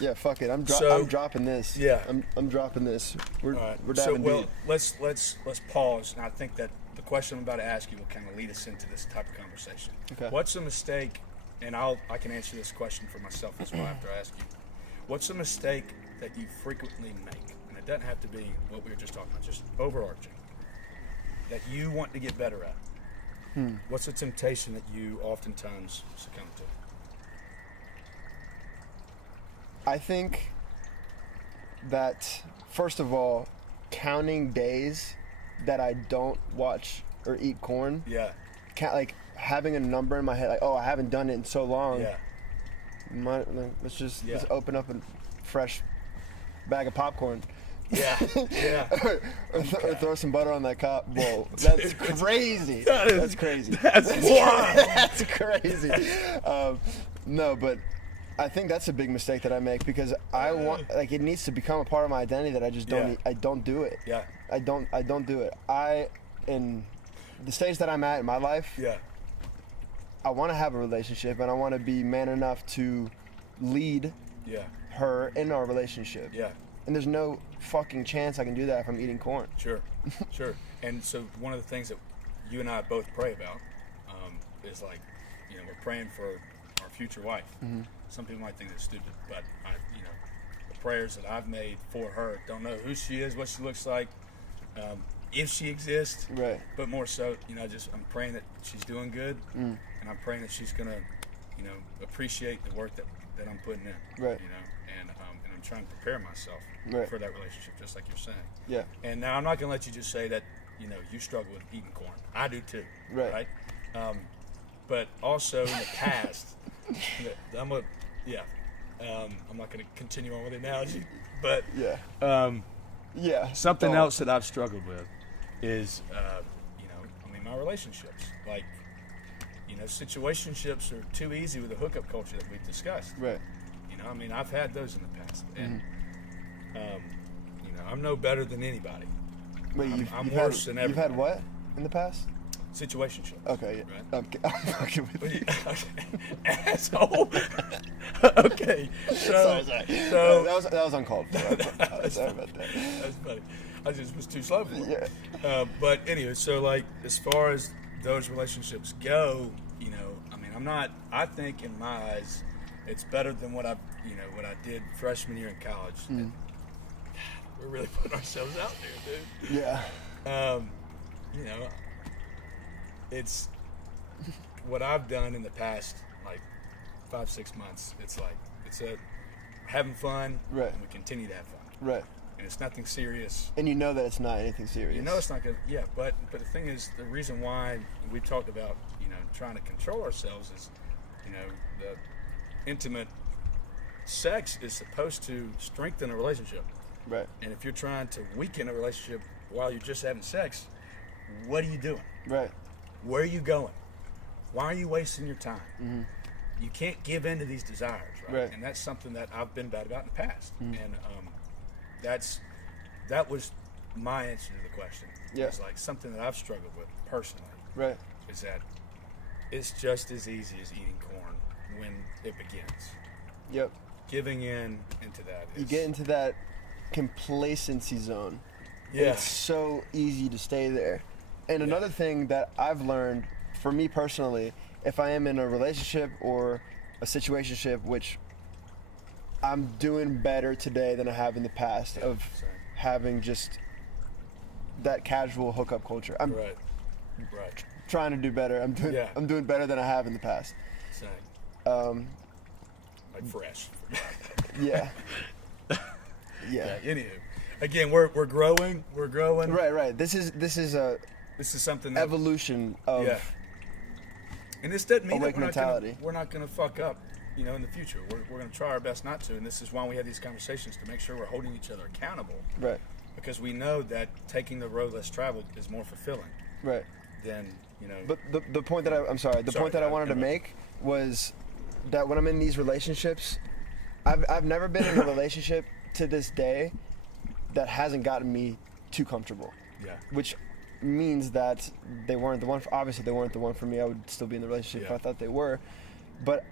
Yeah, fuck it. I'm So- dropping this. Yeah. I'm dropping this. We're All right. we're So, diving well, deep. let's pause, and I think that the question I'm about to ask you will kind of lead us into this type of conversation. Okay. What's a mistake? And I can answer this question for myself as well after I ask you. What's a mistake that you frequently make? And it doesn't have to be what we were just talking about, just overarching. That you want to get better at. What's a temptation that you oftentimes succumb to? I think that, first of all, counting days that I don't watch or eat corn, Yeah. like having a number in my head, like, oh, I haven't done it in so long. Yeah. Let's Yeah. open up a fresh bag of popcorn. Yeah. Yeah. or throw some butter on that bowl. That's crazy. That's crazy. That's wild. That's crazy. No, but I think that's a big mistake that I make, because I want, like, it needs to become a part of my identity that I just don't. Yeah. I don't do it. Yeah. I don't do it. In the stage that I'm at in my life, Yeah. I want to have a relationship, and I want to be man enough to lead Yeah. her in our relationship. Yeah. And there's no fucking chance I can do that if I'm eating corn. Sure. And so one of the things that you and I both pray about is, like, we're praying for our future wife. Mm-hmm. Some people might think it's stupid, but the prayers that I've made for her, don't know who she is, what she looks like, if she exists, Right. but more so, I'm praying that she's doing good, and I'm praying that she's gonna, appreciate the work that I'm putting in, Right. and I'm and trying to prepare myself Right. for that relationship, just like you're saying. Yeah. And now I'm not going to let you just say that, you struggle with eating corn. I do too. Right. But also in the past, I'm not going to continue on with the analogy, but Yeah. something Don't. else that I've struggled with is, my relationships. Like, situationships are too easy with the hookup culture that we've discussed. Right. I've had those in the past, and I'm no better than anybody. Wait, I'm you've worse had, than You've had everybody. what in the past? Situationship. Okay. Yeah. Right? I'm fucking with you. Okay. Asshole. Okay. So that was uncalled for. Sorry about that. That's funny. I just was too slow for it. Yeah. But anyway, so like as far as those relationships go, I think in my eyes, it's better than what I did freshman year in college. And we're really putting ourselves out there, dude. Yeah. It's what I've done in the past, like 5-6 months. It's having fun, Right. and we continue to have fun. Right. And it's nothing serious. And you know that it's not anything serious. It's not good. Yeah, but the thing is, the reason why we talked about, trying to control ourselves is, the intimate sex is supposed to strengthen a relationship. Right. And if you're trying to weaken a relationship while you're just having sex, what are you doing? Right. Where are you going? Why are you wasting your time? Mm-hmm. You can't give in to these desires, right? And that's something that I've been bad about in the past. Mm-hmm. And that was my answer to the question. Yeah. It's like something that I've struggled with personally. Right. Is that it's just as easy as eating corn when it begins. Yep. Giving in into that. You get into that complacency zone. Yeah. It's so easy to stay there. And another thing that I've learned, for me personally, if I am in a relationship or a situationship, which I'm doing better today than I have in the past of having just that casual hookup culture. I'm right. trying to do better. I'm doing better than I have in the past. Same. Like fresh. Yeah. Yeah. Anywho, again, we're growing. We're growing. Right. This is something that, evolution of. Yeah. And this doesn't mean that mentality. we're not gonna fuck up, in the future. We're gonna try our best not to, and this is why we have these conversations, to make sure we're holding each other accountable. Right. Because we know that taking the road less traveled is more fulfilling. Right. Than But the point that I wanted to make was that when I'm in these relationships, I've never been in a relationship to this day that hasn't gotten me too comfortable. Yeah. Which means that they weren't the one. Obviously, they weren't the one for me. I would still be in the relationship if I thought they were. But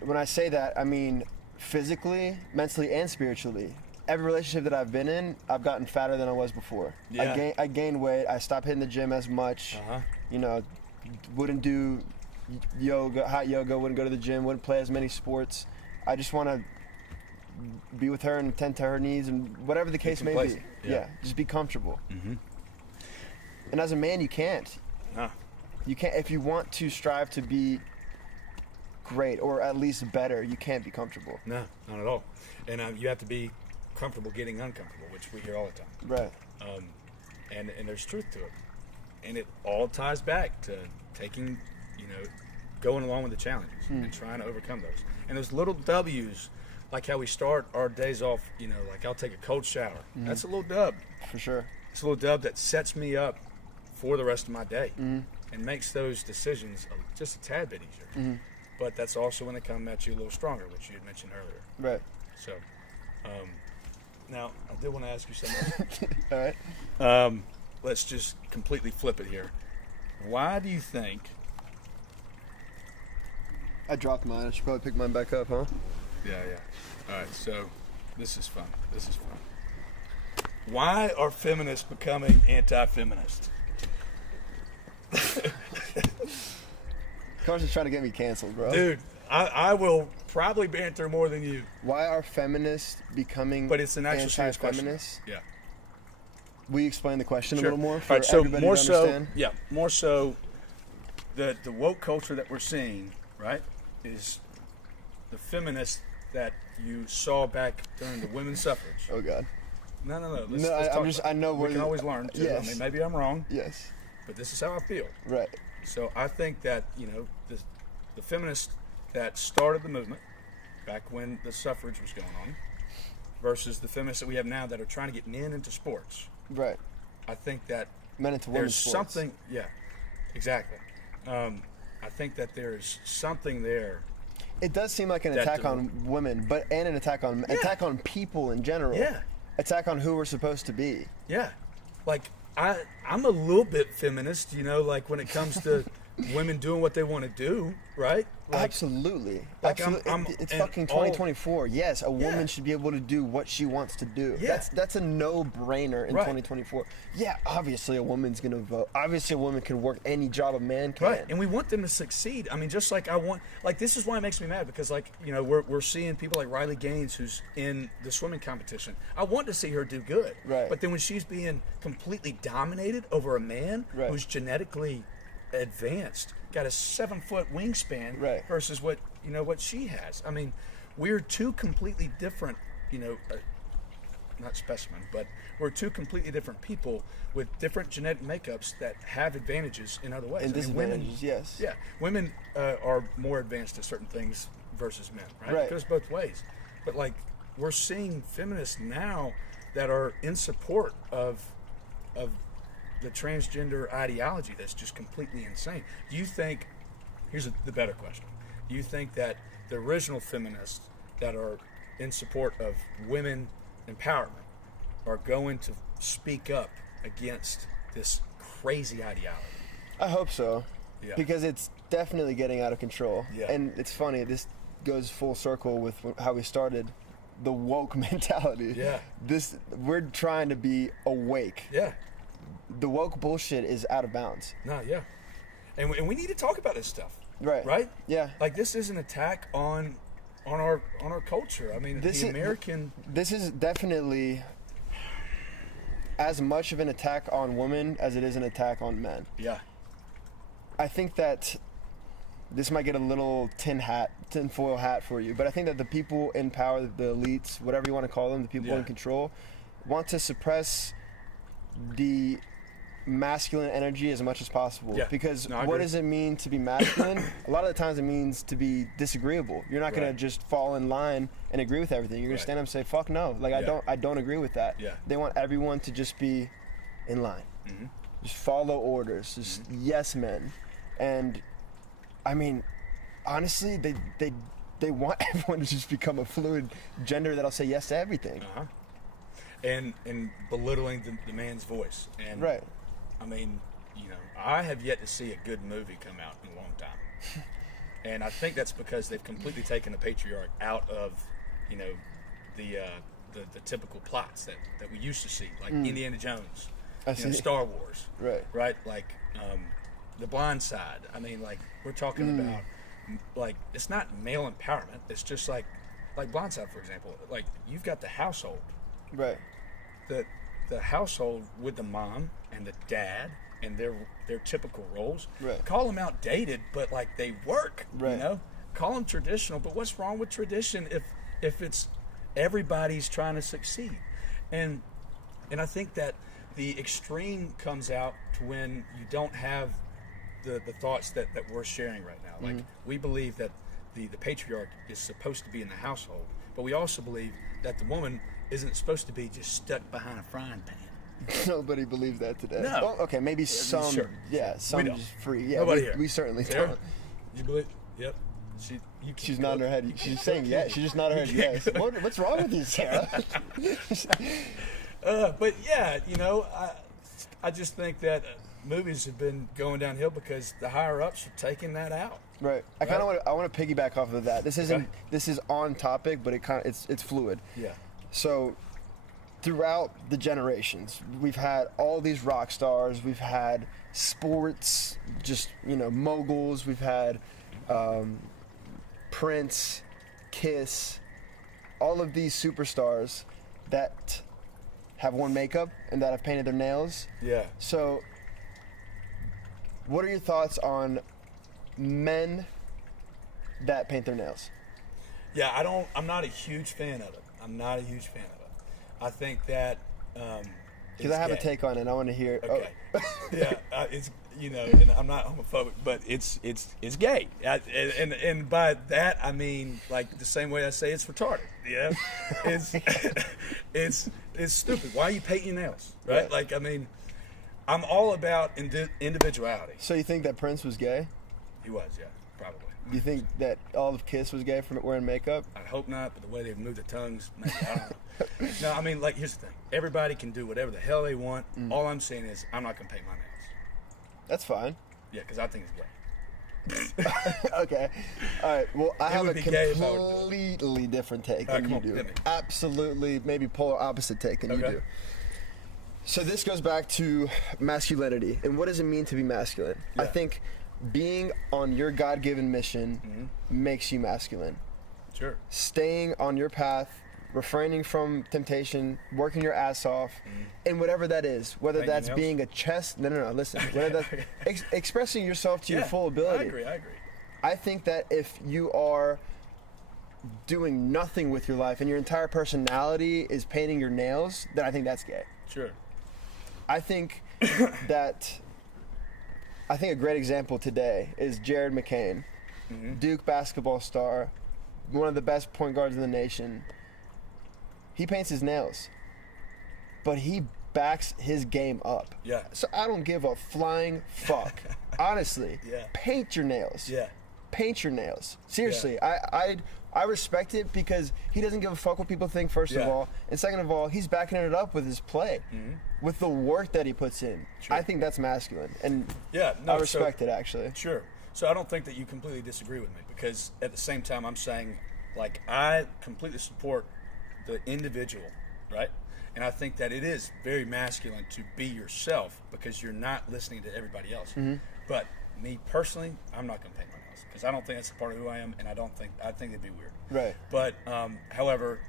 when I say that, I mean physically, mentally, and spiritually. Every relationship that I've been in, I've gotten fatter than I was before. Yeah. I gained weight. I stopped hitting the gym as much. Wouldn't do hot yoga, wouldn't go to the gym, wouldn't play as many sports. I just want to be with her and attend to her needs and whatever the case may be. Yeah, just be comfortable. Mm-hmm. And as a man, you can't. Nah. You can't. If you want to strive to be great or at least better, you can't be comfortable. No, not at all. And you have to be comfortable getting uncomfortable, which we hear all the time. Right. And there's truth to it. And it all ties back to taking, going along with the challenges and trying to overcome those. And those little W's, like how we start our days off, like I'll take a cold shower. Mm-hmm. That's a little dub. For sure. It's a little dub that sets me up for the rest of my day and makes those decisions just a tad bit easier. Mm-hmm. But that's also when they come at you a little stronger, which you had mentioned earlier. Right. So, now I did want to ask you something. All right. Let's just completely flip it here. Why do you think? I dropped mine. I should probably pick mine back up, huh? Yeah. All right. So, this is fun. Why are feminists becoming anti-feminist? Carson's trying to get me canceled, bro. Dude, I will probably banter more than you. Why are feminists becoming But it's an actual serious question. anti-feminists? Yeah. Will you explain the question Sure. a little more for All right, so everybody more to so, understand? yeah, more so the woke culture that we're seeing, right, is the feminists that you saw back during the women's suffrage. Oh God. No. I know where we can always learn too. Yes. I mean, maybe I'm wrong, Yes. but this is how I feel. Right. So I think that, the feminists that started the movement back when the suffrage was going on versus the feminists that we have now that are trying to get men into sports. Right. I think that Men into there's women's sports. something, yeah, exactly. I think that there's something there. It does seem like an That attack the- on women, but and an attack on people in general. Yeah. Attack on who we're supposed to be. Yeah, like I'm a little bit feminist, like when it comes to women doing what they want to do, right? Like, Absolutely. like, Absolutely. I'm- It's and fucking all- 2024. Yes, a woman Yeah. should be able to do what she wants to do. Yeah. That's a no-brainer in Right. 2024. Yeah, obviously a woman's going to vote. Obviously a woman can work any job a man can. Right, and we want them to succeed. I mean, just like this is why it makes me mad because, we're seeing people like Riley Gaines, who's in the swimming competition. I want to see her do good. Right. But then when she's being completely dominated over a man Right. who's genetically advanced, got a 7-foot wingspan, Right. versus what she has. I mean, we're two completely different, not specimen, but we're two completely different people with different genetic makeups that have advantages in other ways. And I mean, women, disadvantages, yes. Yeah, women are more advanced at certain things versus men, right? Right. It goes both ways. But we're seeing feminists now that are in support of the transgender ideology that's just completely insane. Do you think? Here's the better question. Do you think that the original feminists that are in support of women empowerment are going to speak up against this crazy ideology? I hope so. Yeah. Because it's definitely getting out of control. Yeah. And it's funny, this goes full circle with how we started the woke mentality. Yeah. We're trying to be awake. Yeah. The woke bullshit is out of bounds. No, yeah. And we need to talk about this stuff. Right. Right? Yeah. Like, this is an attack on our culture. I mean, This is definitely as much of an attack on women as it is an attack on men. Yeah. I think that this might get a little tinfoil hat for you, but I think that the people in power, the elites, whatever you want to call them, the people Yeah. in control, want to suppress the masculine energy as much as possible. Yeah. Because No, I what agree. does it mean to be masculine? A lot of the times it means to be disagreeable. You're not going Right. to just fall in line and agree with everything. You're going Right. to stand up and say, fuck no. Like, Yeah. I don't agree with that. Yeah. They want everyone to just be in line. Mm-hmm. Just follow orders. Just yes men. And I mean, honestly, they want everyone to just become a fluid gender that'll say yes to everything. Uh-huh. And belittling the man's voice. And Right. I mean, I have yet to see a good movie come out in a long time. And I think that's because they've completely taken the patriarch out of, the typical plots that we used to see, like Indiana Jones, I see. Star Wars, Right. right? Like The Blind Side. I mean, like, we're talking about, like, it's not male empowerment. It's just like Blind Side, for example. Like, you've got the household, Right. the household with the mom and the dad and their typical roles. Right. Call them outdated, but like they work. Right. Call them traditional, but what's wrong with tradition if it's everybody's trying to succeed? And I think that the extreme comes out to when you don't have the thoughts that we're sharing right now. Like, we believe that the patriarch is supposed to be in the household, but we also believe that the woman isn't supposed to be just stuck behind a frying pan. Nobody believes that today. No. Well, okay, maybe some. sure. Yeah, some don't. just free. Yeah, Nobody we, here. we certainly Sarah, don't. you believe? Yep. She's nodding her head. She's saying yes. She just nodded her head yes. What's wrong with you, Sarah? But yeah, I just think that movies have been going downhill because the higher ups are taking that out. Right. I kind of want to piggyback off of that. This isn't. Okay. This is on topic, but it's fluid. Yeah. So, throughout the generations, we've had all these rock stars. We've had sports, just moguls. We've had Prince, Kiss, all of these superstars that have worn makeup and that have painted their nails. Yeah. So, what are your thoughts on men that paint their nails? Yeah, I'm not a huge fan of it. I'm not a huge fan of it. I think that Because I have a take on it, and I want to hear. Okay. Oh. Yeah, it's and I'm not homophobic, but it's gay, and by that I mean like the same way I say it's retarded. Yeah, it's stupid. Why are you painting your nails, right? Like, I mean, I'm all about individuality. So you think that Prince was gay? He was, yeah, probably. Do you think that all of Kiss was gay from wearing makeup? I hope not, but the way they move their tongues, maybe, I don't know. No, I mean, like, here's the thing. Everybody can do whatever the hell they want. All I'm saying is I'm not going to paint my nails. That's fine. Yeah, because I think it's gay. Okay. All right. Well, I have a would be gay if I would do completely different take All right, than come you on, do. hit me. Absolutely, maybe polar opposite take than you Okay. do. So this goes back to masculinity. And what does it mean to be masculine? I Yeah. think being on your God-given mission makes you masculine. Sure. Staying on your path, refraining from temptation, working your ass off, and whatever that is, whether Painting that's nails? being a chest, no, listen, whether that's expressing yourself to your full ability. I agree. I think that if you are doing nothing with your life and your entire personality is painting your nails, then I think that's gay. Sure. I think a great example today is Jared McCain, Duke basketball star, one of the best point guards in the nation. He paints his nails, but he backs his game up. Yeah. So I don't give a flying fuck. Honestly, Yeah. paint your nails. Yeah. Paint your nails. Seriously, I respect it because he doesn't give a fuck what people think, first of Yeah. all. And second of all, he's backing it up with his play, with the work that he puts in. Sure. I think that's masculine. And Yeah, no, I respect so- it, actually. Sure. So I don't think that you completely disagree with me, because at the same time I'm saying, like, I completely support the individual, right? And I think that it is very masculine to be yourself because you're not listening to everybody else. But me personally, I'm not going to paint my nails because I don't think that's a part of who I am, and I think it'd be weird. Right. But however,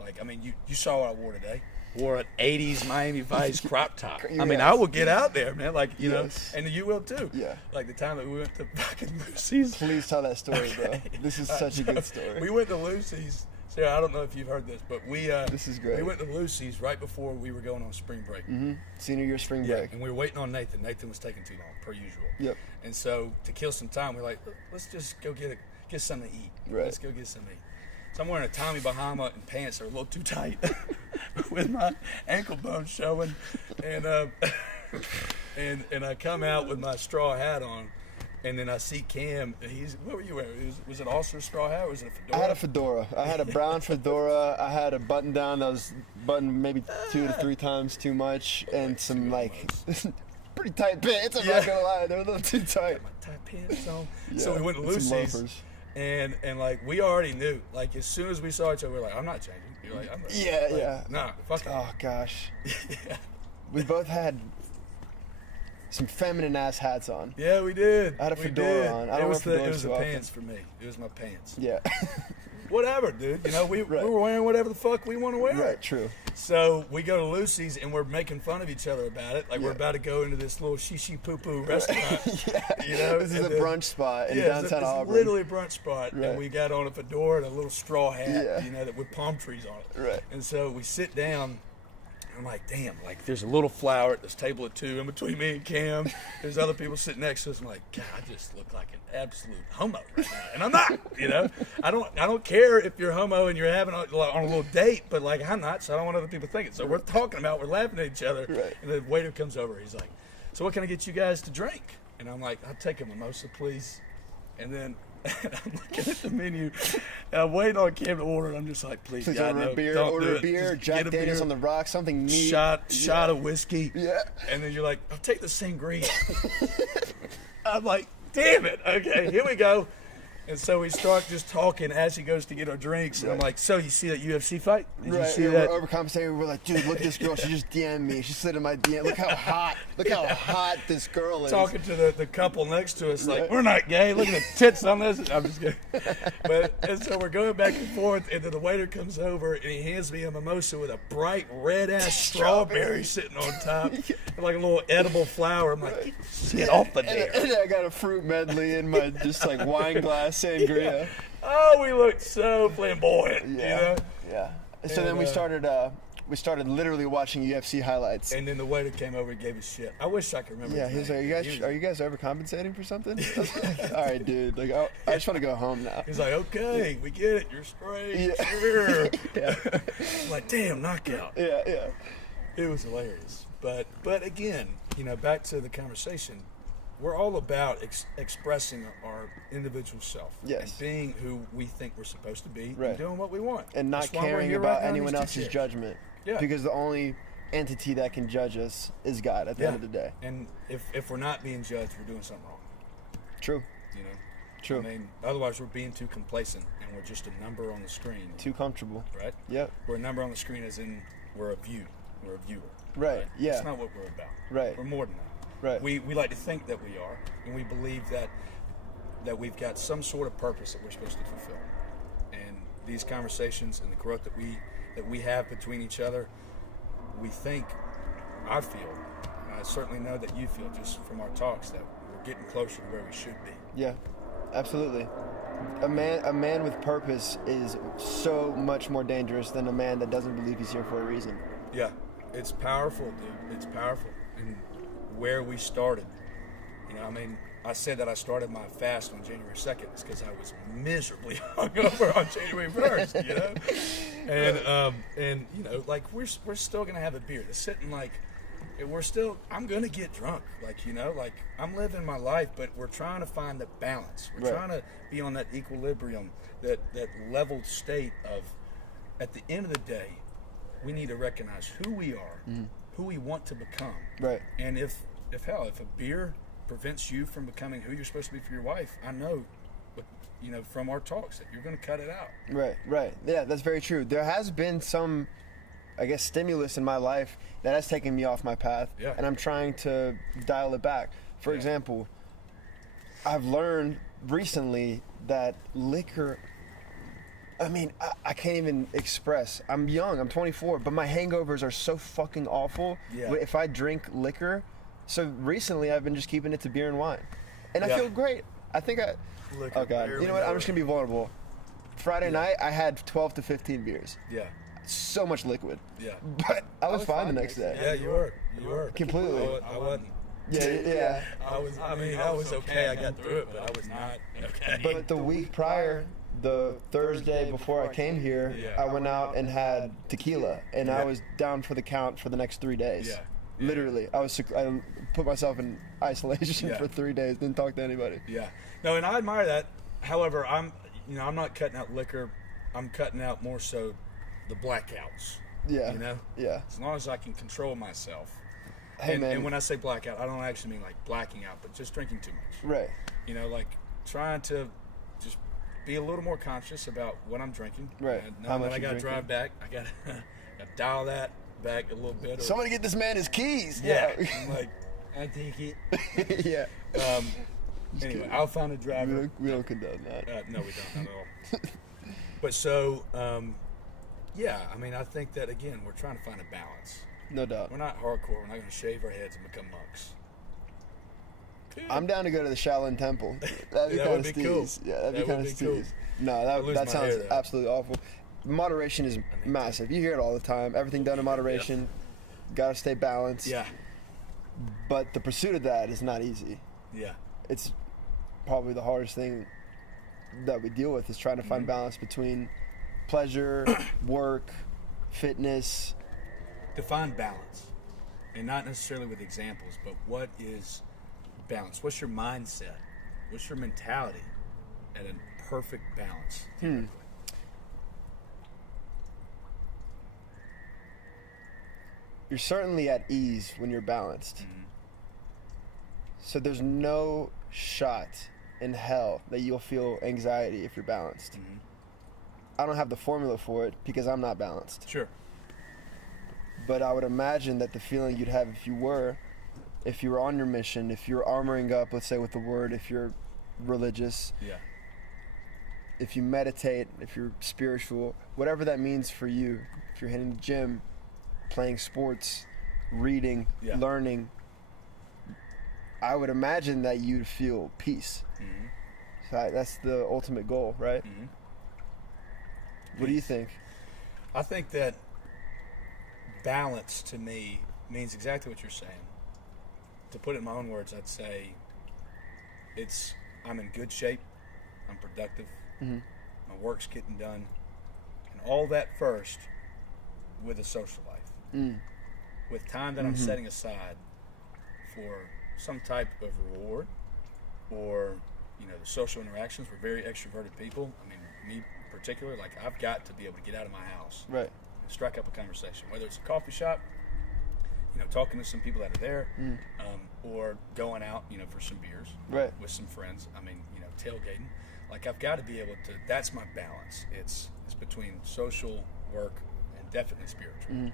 like, I mean, you saw what I wore today. Wore an 80s Miami Vice crop top. I mean, Yes. I will get out there, man. Like, you Yes. know, and you will too. Yeah. Like the time that we went to fucking Lucy's. Please tell that story, bro. This is such a good story. We went to Lucy's. Sarah, I don't know if you've heard this, but This is great. We went to Lucy's right before we were going on spring break. Senior year spring Yeah, break. and we were waiting on Nathan. Nathan was taking too long, per usual. Yep. And so to kill some time, we're like, let's just go get something to eat. Right. Let's go get something to eat. So I'm wearing a Tommy Bahama and pants that are a little too tight, with my ankle bone showing, and and I come out with my straw hat on, and then I see Cam. What were you wearing? Was it also a straw hat, or was it a fedora? I had a fedora. I had a brown fedora. I had a button down that was buttoned maybe 2 to 3 times too much, and some like pretty tight pants. I'm not gonna lie, they're a little too tight. My tight pants on. Yeah, So we went to and some Lucy's. loafers. And like we already knew, like as soon as we saw each other, we were like, I'm not changing. You're like, I'm not. Yeah, like, yeah. Nah, fuck it. Oh gosh. Yeah. We both had some feminine ass hats on. Yeah, we did. I had a We fedora did. on. I don't wear fedoras it was too the often. pants for me. It was my pants. Yeah. Whatever, dude. You know, we Right. were wearing whatever the fuck we want to wear. Right, true. So we go to Lucy's and we're making fun of each other about it. Like we're Yeah. about to go into this little shishi poo poo restaurant. Yeah. You know, This is and a then- brunch spot in Yeah, downtown it's Auburn. literally a brunch spot, Right. and we got on a fedora and a little straw hat, Yeah. you know, that with palm trees on it. Right. And so we sit down. I'm like, damn, like there's a little flower at this table of 2 in between me and Cam. There's other people sitting next to us. I'm like, God, I just look like an absolute homo right now, and I'm not. You know, I don't care if you're homo and you're having on a little date, but like I'm not, so I don't want other people thinking. So we're talking about, we're laughing at each other, Right. and the waiter comes over. He's like, so what can I get you guys to drink? And I'm like, I'll take a mimosa, please. And then I'm looking at the menu, and I'm waiting on Cam to order, and I'm just like, please, Please God, order no, a beer, don't do order a it. beer, Just Jack get a Daniels beer, on the rocks, something neat. shot of whiskey. Yeah. And then you're like, I'll take the sangria. I'm like, damn it. Okay, here we go. And so we start just talking as he goes to get our drinks. And I'm Right. like, so you see that UFC fight? Did you Right, see yeah, that? we're overcompensating. We're like, dude, look at this girl. She just DM'd me. She slid in my DM. Look how hot. Look how hot this girl is. Talking to the couple next to us, like, Right. we're not gay. Look at the tits on this. I'm just kidding. And so we're going back and forth, and then the waiter comes over, and he hands me a mimosa with a bright red-ass strawberry sitting on top, and like a little edible flower. I'm like, get off the And, there. and I got a fruit medley in my just like wine glass sangria. Oh, we looked so flamboyant, you know? Yeah. So And, then we started literally watching UFC highlights. And then the waiter came over and gave us shit. I wish I could remember. Yeah, his he was name, like, dude. are you guys overcompensating for something? All right, dude. Like, I just want to go home now. He's like, okay, we get it. You're straight. Yeah. Sure. Yeah. I'm like, damn, knockout. Yeah. It was hilarious. But again, you know, back to the conversation, we're all about expressing our individual self. Yes. And being who we think we're supposed to be Right. and doing what we want. And not That's why we're caring here about right now in anyone these two else's chairs. judgment. Yeah. Because the only entity that can judge us is God at the end of the day. And if we're not being judged, we're doing something wrong. True. You know? True. I mean, otherwise we're being too complacent and we're just a number on the screen. Too comfortable. Right? Yep. We're a number on the screen as in we're a view. We're a viewer. Right. Yeah. That's not what we're about. Right. We're more than that. Right. We like to think that we are, and we believe that we've got some sort of purpose that we're supposed to fulfill. And these conversations and the growth that we have between each other, we think, I feel, and I certainly know that you feel just from our talks, that we're getting closer to where we should be. Yeah. Absolutely. A man with purpose is so much more dangerous than a man that doesn't believe he's here for a reason. Yeah, it's powerful, dude. It's powerful. And where we started, you know, I mean, I said that I started my fast on January 2nd. It's because I was miserably hungover on January 1st, you know? And you know, like, we're still going to have a beer. It's sitting like, I'm going to get drunk. Like, you know, like, I'm living my life, but we're trying to find the balance. We're Right. trying to be on that equilibrium, that leveled state of, at the end of the day, we need to recognize who we are, who we want to become. Right. And if a beer prevents you from becoming who you're supposed to be for your wife, I know, you know, from our talks that you're going to cut it out. Right. Yeah, that's very true. There has been some, I guess, stimulus in my life that has taken me off my path, Yeah. and I'm trying to dial it back. For Yeah. example, I've learned recently that liquor, I mean, I can't even express. I'm young, I'm 24, but my hangovers are so fucking awful Yeah. if I drink liquor. So recently I've been just keeping it to beer and wine. And I Yeah. feel great. Oh God. You know what? I'm just going to be vulnerable. Friday night, I had 12 to 15 beers. Yeah. So much liquid. Yeah. But I was fine the next day. Yeah, you were. You were. Completely. I wasn't. Yeah. I was okay. I got through it, but I was not okay. But the week prior, the Thursday before I came here, Yeah. I went out and had tequila, and I Yeah. was down for the count for the next 3 days. Yeah. Literally, I put myself in isolation Yeah. for 3 days, didn't talk to anybody. Yeah. No, and I admire that. However, I'm not cutting out liquor. I'm cutting out more so the blackouts. Yeah. You know? Yeah. As long as I can control myself. Hey, man. And when I say blackout, I don't actually mean like blacking out, but just drinking too much. Right. You know, like trying to just be a little more conscious about what I'm drinking. Right. And How knowing much that I you got to drinking. drive back. I got to dial that back a little bit. Or, Somebody get this man his keys. yeah. I'm like, I take it. Yeah. Anyway, kidding. I'll find a driver. We don't condone that. No, we don't at all. But so, yeah, I mean, I think that, again, we're trying to find a balance. No doubt. We're not hardcore. We're not going to shave our heads and become monks. I'm down to go to the Shaolin Temple. That'd be That kind would of be cool. steez. Yeah, that'd That be kind would of be cool. steez. No, I'll lose that my sounds hair, though. absolutely awful. Moderation is massive. You hear it all the time. Everything done in moderation. Gotta stay balanced. Yeah, But the pursuit of that is not easy. yeah, It's probably the hardest thing that we deal with is trying to find balance between pleasure, work, fitness. define balance, and not necessarily with examples, but what is balance? What's your mindset? What's your mentality at a perfect balance? You're certainly at ease when you're balanced. So there's no shot in hell that you'll feel anxiety if you're balanced. I don't have the formula for it because I'm not balanced. Sure. But I would imagine that the feeling you'd have if you were on your mission, if you're armoring up, let's say with the word, if you're religious, Yeah. if you meditate, if you're spiritual, whatever that means for you, if you're hitting the gym, playing sports, reading, Yeah. learning, I would imagine that you'd feel peace. That's the ultimate goal, right? Mm-hmm. What do you think? I think that balance to me means exactly what you're saying. To put it in my own words, I'd say I'm in good shape, I'm productive, Mm-hmm. my work's getting done, and all that first with a social life. With time that I'm setting aside for some type of reward or, the social interactions. We're very extroverted people. I mean, me in particular, like I've got to be able to get out of my house. Right. Strike up a conversation, whether it's a coffee shop, talking to some people that are there, or going out, for some beers, Right. with some friends. I mean, tailgating. Like I've got to be able to. That's my balance. It's between social, work, and definitely spiritual.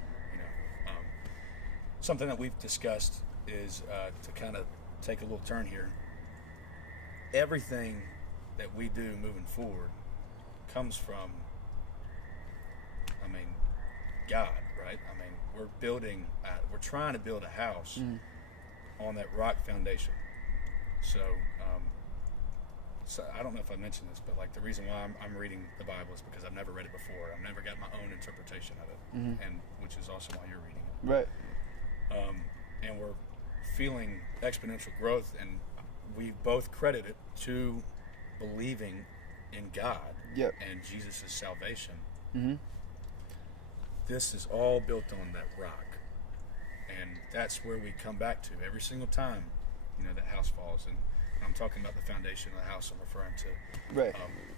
Something that we've discussed is to kind of take a little turn here. Everything that we do moving forward comes from, God, right? We're trying to build a house on that rock foundation. So I don't know if I mentioned this, but like the reason why I'm reading the Bible is because I've never read it before. I've never got my own interpretation of it, and which is also why you're reading it. Right. And we're feeling exponential growth, and we both credit it to believing in God Yep. and Jesus' salvation. Mm-hmm. This is all built on that rock, and that's where we come back to every single time, that house falls. And I'm talking about the foundation of the house. I'm referring to, Right.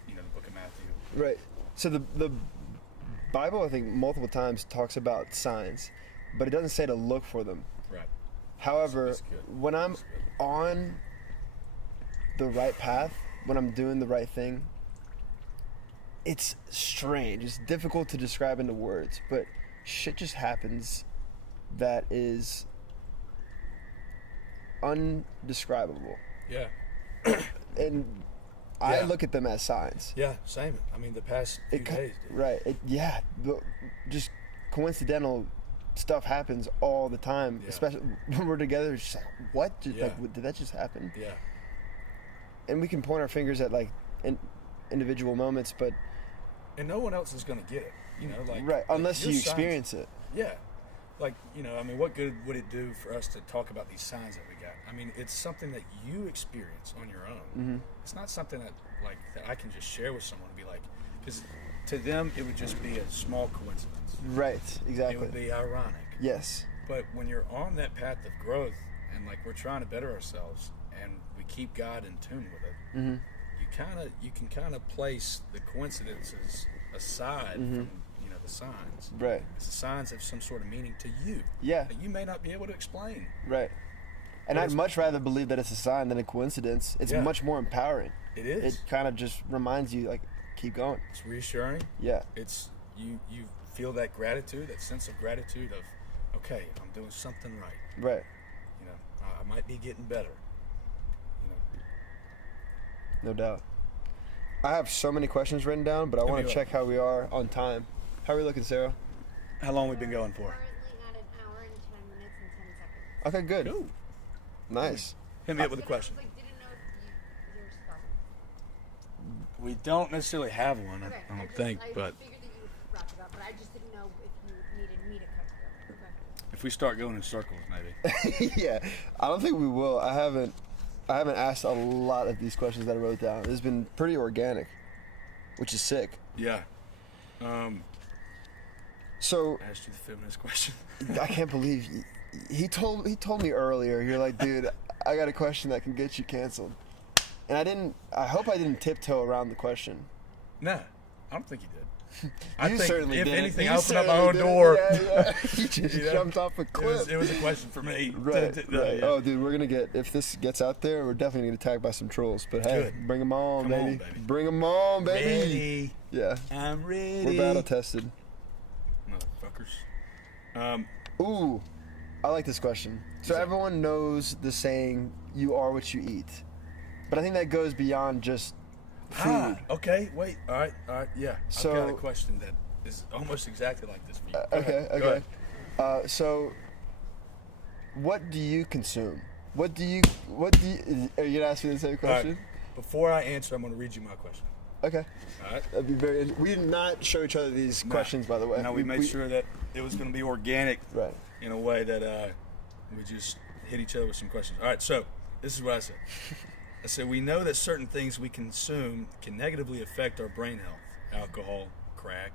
the book of Matthew. Right. So the Bible, I think, multiple times talks about signs, but it doesn't say to look for them. Right. However, That's good. when I'm That's good. on the right path, when I'm doing the right thing, it's strange. It's difficult to describe into words, but shit just happens that is undescribable. Yeah. And I Yeah. look at them as signs. Yeah. Same. I mean, the past few days. Dude. Right. Just coincidental stuff happens all the time, Yeah. especially when we're together. It's just like, what? Yeah. Did that just happen? Yeah. And we can point our fingers at individual moments, but And no one else is going to get it. right, unless your you signs- experience it. Yeah. What good would it do for us to talk about these signs that we got? I mean, it's something that you experience on your own. Mm-hmm. It's not something that I can just share with someone and be like, because to them it would just be a small coincidence. Right. It Exactly. would be ironic. Yes. But when you're on that path of growth and we're trying to better ourselves and we keep God in tune with it, Mm-hmm. you can kind of place the coincidences aside from the signs. Right. Because the signs have some sort of meaning to you Yeah. that you may not be able to explain. Right. And But I'd it's- much rather believe that it's a sign than a coincidence. It's Yeah. much more empowering. It is. It kind of just reminds you, keep going. It's reassuring. Yeah. It's you feel that gratitude, that sense of gratitude of, okay, I'm doing something right. Right. I might be getting better. No doubt. I have so many questions written down, but I Hit want me to up. check how we are on time. How are we looking, Sarah? How long we been going for? Currently at an hour and 10 minutes and 10 seconds. Okay, good. Cool. Nice. Hit me up with a question. I didn't know if you were starting. We don't necessarily have one, Okay, I don't I think, but figured that you would wrap it up, but I just didn't know if you needed me to cut it. Okay. if we start going in circles, maybe. Yeah, I don't think we will. I haven't asked a lot of these questions that I wrote down. It's been pretty organic, which is sick. Yeah. So I asked you the feminist question. I can't believe he told me earlier. You're like, dude, I got a question that can get you canceled, and I hope I didn't tiptoe around the question. Nah, I don't think you did. You I think certainly if did. anything, You I opened up my certainly own did. door. Yeah. You just You know? jumped off a cliff. It was a question for me. Right, right. Yeah. Oh, dude, we're gonna if this gets out there, we're definitely gonna get attacked by some trolls. But hey, Good. bring them on, Come baby. on, baby. Bring them on, baby. Ready. Yeah, I'm ready. we're battle tested. Motherfuckers. Ooh, I like this question. So that? everyone knows the saying, "You are what you eat," but I think that goes beyond just food. Okay. Wait. All right. Yeah. So- I've got a question that is almost exactly like this for you. Go Okay, ahead. Go okay. ahead. So, what do you consume? What do you? Are you gonna ask me the same question? before I answer, I'm going to read you my question. Okay. All right. That'd be very. We did not show each other these questions, by the way. No, we made sure that it was going to be organic, Right. in a way that we just hit each other with some questions. All right, so this is what I said. I said, we know that certain things we consume can negatively affect our brain health. Alcohol, crack.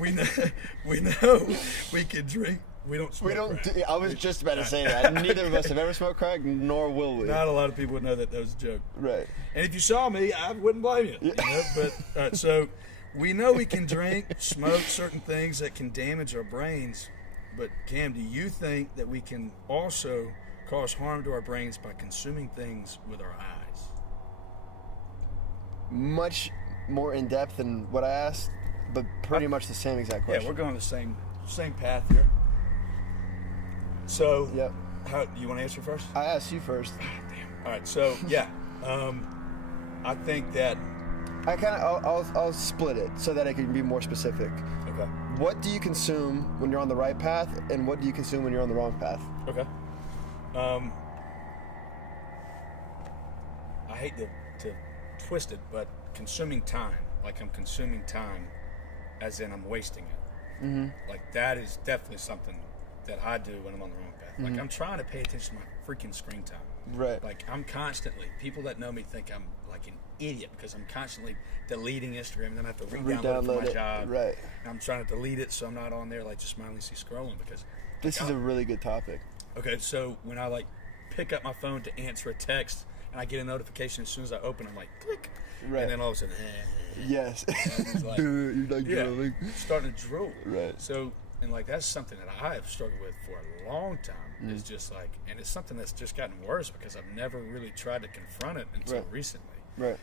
we know we can drink. We don't smoke crack. I was just about to say that. Neither of us have ever smoked crack, nor will we. Not a lot of people would know that was a joke. Right. And if you saw me, I wouldn't blame you. You know? But so we know we can drink, smoke certain things that can damage our brains. But Cam, do you think that we can also cause harm to our brains by consuming things with our eyes? Much more in depth than what I asked, but pretty much the same exact question. Yeah, we're going the same path here. So, Yep. how you want to answer first? I asked you first. Damn. All right. So, yeah, I think that. I'll split it so that I can be more specific. Okay. What do you consume when you're on the right path, and what do you consume when you're on the wrong path? Okay. I hate to twist it, but consuming time, like I'm consuming time, as in I'm wasting it. Mm-hmm. Like that is definitely something that I do when I'm on the wrong path. Like I'm trying to pay attention to my freaking screen time. Right. Like I'm constantly, people that know me think I'm like an idiot because I'm constantly deleting Instagram and then I have to re-download it for my job. Right. And I'm trying to delete it so I'm not on there like just mindlessly scrolling because. This is a really good topic. Okay, so when I like pick up my phone to answer a text and I get a notification as soon as I open, I'm like click, Right. and then all of a sudden, Yes. it's like, You're not growing. starting to drool. Right. So, and like that's something that I have struggled with for a long time. Is just like, and it's something that's just gotten worse because I've never really tried to confront it until recently. Right.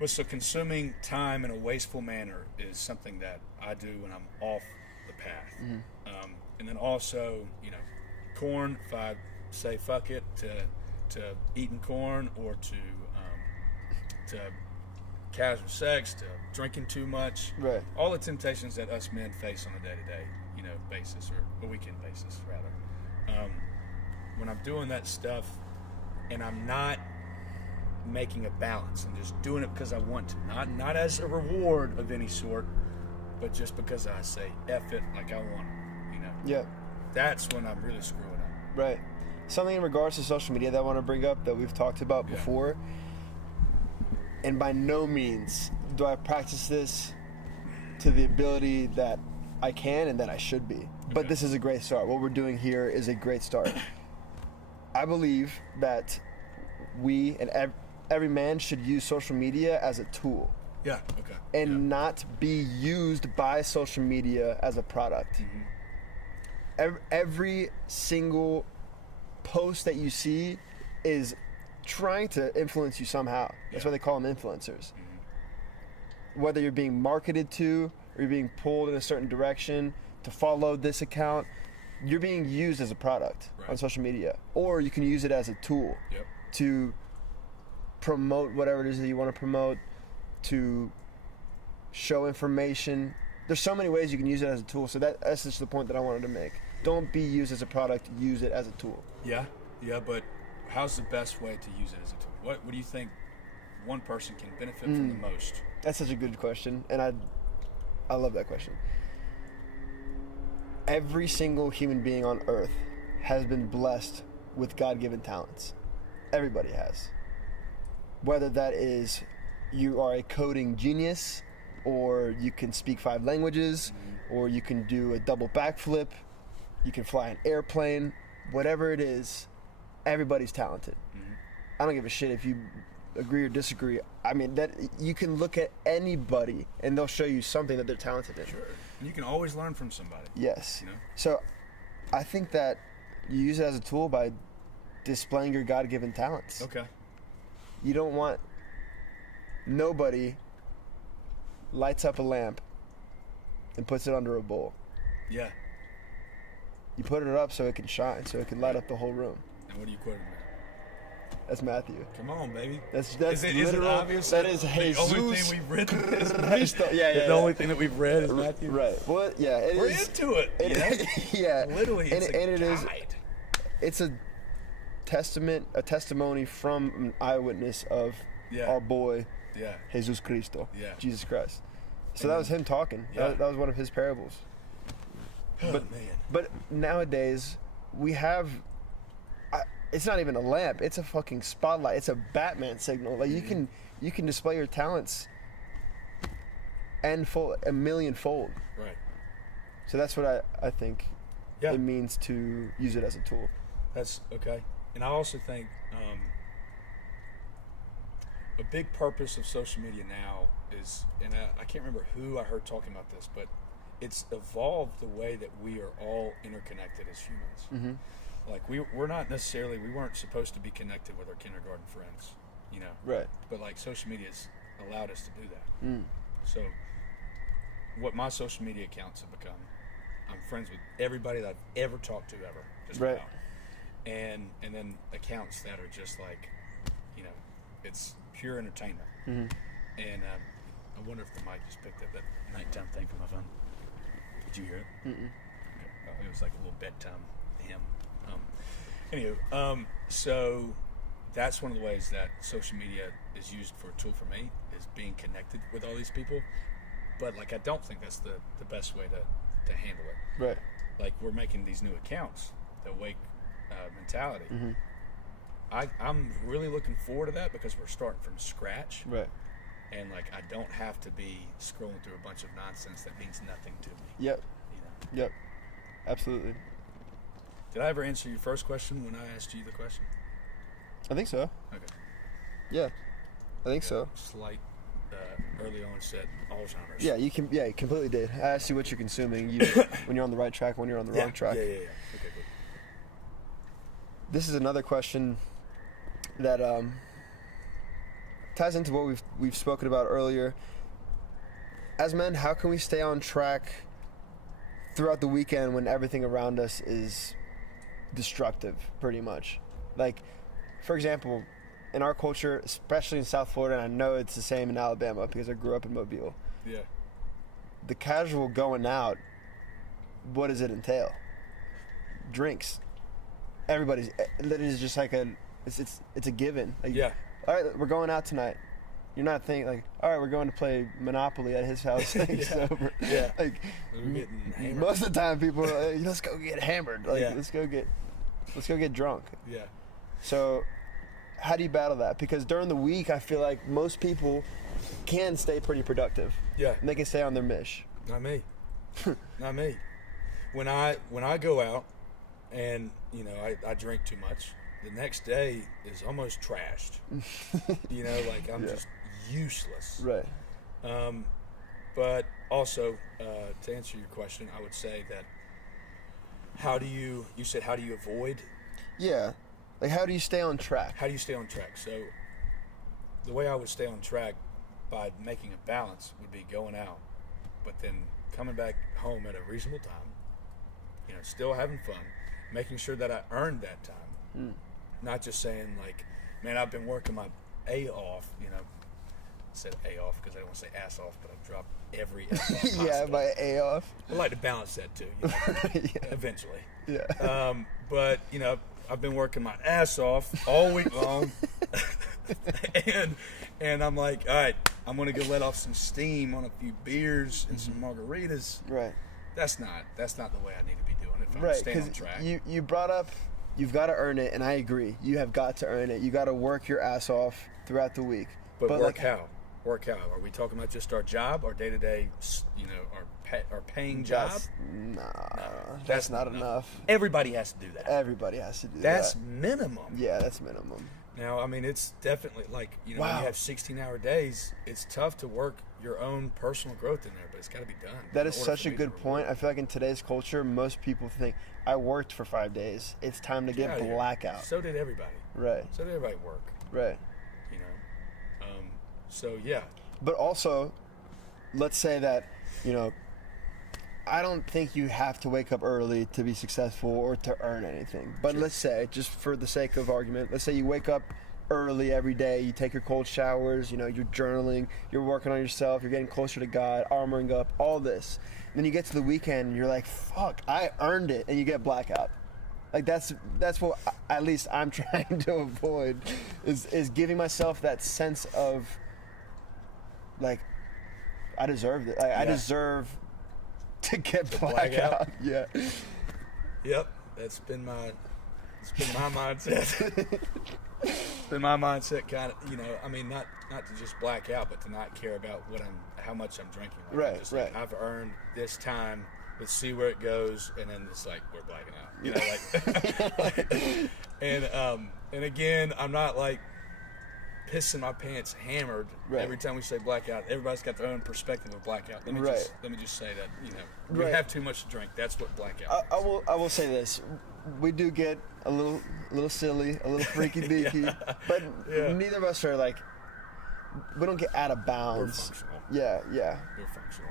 But so consuming time in a wasteful manner is something that I do when I'm off the path. And then also, you know, corn. If I say fuck it to eating corn or to casual sex, to drinking too much, Right. all the temptations that us men face on a day-to-day, you know, basis or a weekend basis rather. When I'm doing that stuff and I'm not making a balance and just doing it because I want to, not as a reward of any sort, but just because I say F it like I want it, you know. Yeah. That's when I'm really screwing up. Right. Something in regards to social media that I want to bring up that we've talked about before. And by no means do I practice this to the ability that I can and that I should be. But this is a great start. What we're doing here is a great start. I believe that we and every man should use social media as a tool. Yeah, okay. And not be used by social media as a product. Every single post that you see is trying to influence you somehow. That's why they call them influencers. Whether you're being marketed to or you're being pulled in a certain direction to follow this account, you're being used as a product on social media. Or you can use it as a tool to promote whatever it is that you want to promote, to show information. There's so many ways you can use it as a tool. So that's just the point that I wanted to make. Don't be used as a product, use it as a tool. Yeah, but how's the best way to use it as a tool? What do you think one person can benefit from the most? That's such a good question, and I love that question. Every single human being on earth has been blessed with God-given talents. Everybody has. Whether that is you are a coding genius, or you can speak 5 languages, or you can do a double backflip, you can fly an airplane, whatever it is, everybody's talented. I don't give a shit if you agree or disagree. I mean, that you can look at anybody and they'll show you something that they're talented in. Sure. You can always learn from somebody. Yes. You know? So I think that you use it as a tool by displaying your God-given talents. Okay. You don't want, nobody lights up a lamp and puts it under a bowl. Yeah. You put it up so it can shine, so it can light up the whole room. And what are you quoting there? That's Matthew. Come on, baby. That's is it literal. obvious? That is the Jesus. only thing we've written is Matthew. The only thing that we've read is Matthew. Right. Well, yeah, it We're is. into it. Yeah. Literally, it's and it is. guide. It's a testimony from an eyewitness of Yeah. our boy, Yeah. Jesus Cristo, Yeah. Jesus Christ. So And that was him talking. Yeah. That was one of his parables. Oh, But- man. But nowadays, we have, it's not even a lamp, it's a fucking spotlight. It's a Batman signal. Like, you can display your talents a millionfold. Right. So that's what I think Yeah. it means to use it as a tool. That's okay. And I also think a big purpose of social media now is, and I can't remember who I heard talking about this, but it's evolved the way that we are all interconnected as humans. Mm-hmm. Like we weren't supposed to be connected with our kindergarten friends, you know. Right. But like social media's allowed us to do that. Mm. So what my social media accounts have become, I'm friends with everybody that I've ever talked to ever. Just Right. about. And then accounts that are just like, you know, it's pure entertainment. Mm-hmm. And I wonder if the mic just picked up that nighttime thing from my phone. Did you hear it? Mm-mm. Okay. Oh, it was like a little bedtime hymn. Anywho, so that's one of the ways that social media is used for a tool for me, is being connected with all these people. But like, I don't think that's the best way to handle it. Right. Like, we're making these new accounts, the Awake mentality. Mm-hmm. I'm really looking forward to that because we're starting from scratch. Right. And like, I don't have to be scrolling through a bunch of nonsense that means nothing to me. Yep. You know? Yep. Absolutely. Did I ever answer your first question when I asked you the question? I think so. Okay. Yeah. I think so. Slight early onset Alzheimer's. Yeah, you completely did. I asked you what you're consuming, when you're on the right track, when you're on the wrong track. Yeah. Okay, good. This is another question that ties into what we've spoken about earlier. As men, how can we stay on track throughout the weekend when everything around us is destructive, pretty much? Like, for example, in our culture, especially in South Florida, and I know it's the same in Alabama because I grew up in Mobile, Yeah. the casual going out, what does it entail? Drinks. Everybody's, that is just like it's a given. Like, Yeah. all right, we're going out tonight. You're not thinking like, all right, we're going to play Monopoly at his house. Like, sober. Yeah. Like, We're getting hammered. most of the time, people are like, let's go get hammered. Like, Yeah. let's go get drunk. Yeah. So, how do you battle that? Because during the week, I feel like most people can stay pretty productive. Yeah. And they can stay on their mish. Not me. Not me. When I go out and, you know, I drink too much, the next day is almost trashed. You know, like I'm just useless. Right. But also, to answer your question, I would say that how do you avoid? Yeah. Like, how do you stay on track? How do you stay on track? So the way I would stay on track by making a balance would be going out, but then coming back home at a reasonable time, you know, still having fun, making sure that I earned that time. Not just saying like, man, I've been working my A off, you know. I said A off because I don't want to say ass off, but I've dropped every ass off Yeah, possible. by A off. I like to balance that too, you know, eventually. Yeah. But, you know, I've been working my ass off all week long. and I'm like, all right, I'm going to go let off some steam on a few beers and some margaritas. Right. That's not the way I need to be doing it if I'm Right, staying on because track. you brought up, you've got to earn it, and I agree. You have got to earn it. You got to work your ass off throughout the week. But work like, how? Work how? Are we talking about just our job, our day-to-day, you know, our paying job? That's not enough. Everybody has to do that. Everybody has to do That's that. minimum. Yeah, that's minimum. Now, I mean, it's definitely like, you know, when Wow. you have 16-hour days, it's tough to work your own personal growth in there, but it's got to be done. That in is order such for a me to good reward. point. I feel like in today's culture, most people think, I worked for 5 days. It's time to Get get outta here. blackout. So did everybody. Right, So did everybody work, right. you know. So, yeah. But also, let's say that, you know, I don't think you have to wake up early to be successful or to earn anything. But Sure. let's say, just for the sake of argument, let's say you wake up early every day, you take your cold showers, you know, you're journaling, you're working on yourself, you're getting closer to God, armoring up, all this. And then you get to the weekend and you're like, fuck, I earned it, and you get blackout. Like that's what at least I'm trying to avoid is giving myself that sense of like I deserve it. Like, I deserve to get blackout. Yeah. Yep. That's been my mindset. It's been my mindset, kind of. You know, I mean, not to just black out, but to not care about how much I'm drinking. Like, Right. Just, right. Like, I've earned this time. Let's see where it goes, and then it's like we're blacking out. You know, like, and again, I'm not like pissing my pants hammered every time we say blackout. Everybody's got their own perspective of blackout. Let me just say that, you know, we have too much to drink. That's what blackout is. I will say this: we do get a little silly, a little freaky deaky, but neither of us are like we don't get out of bounds. We're functional. Yeah. We're functional.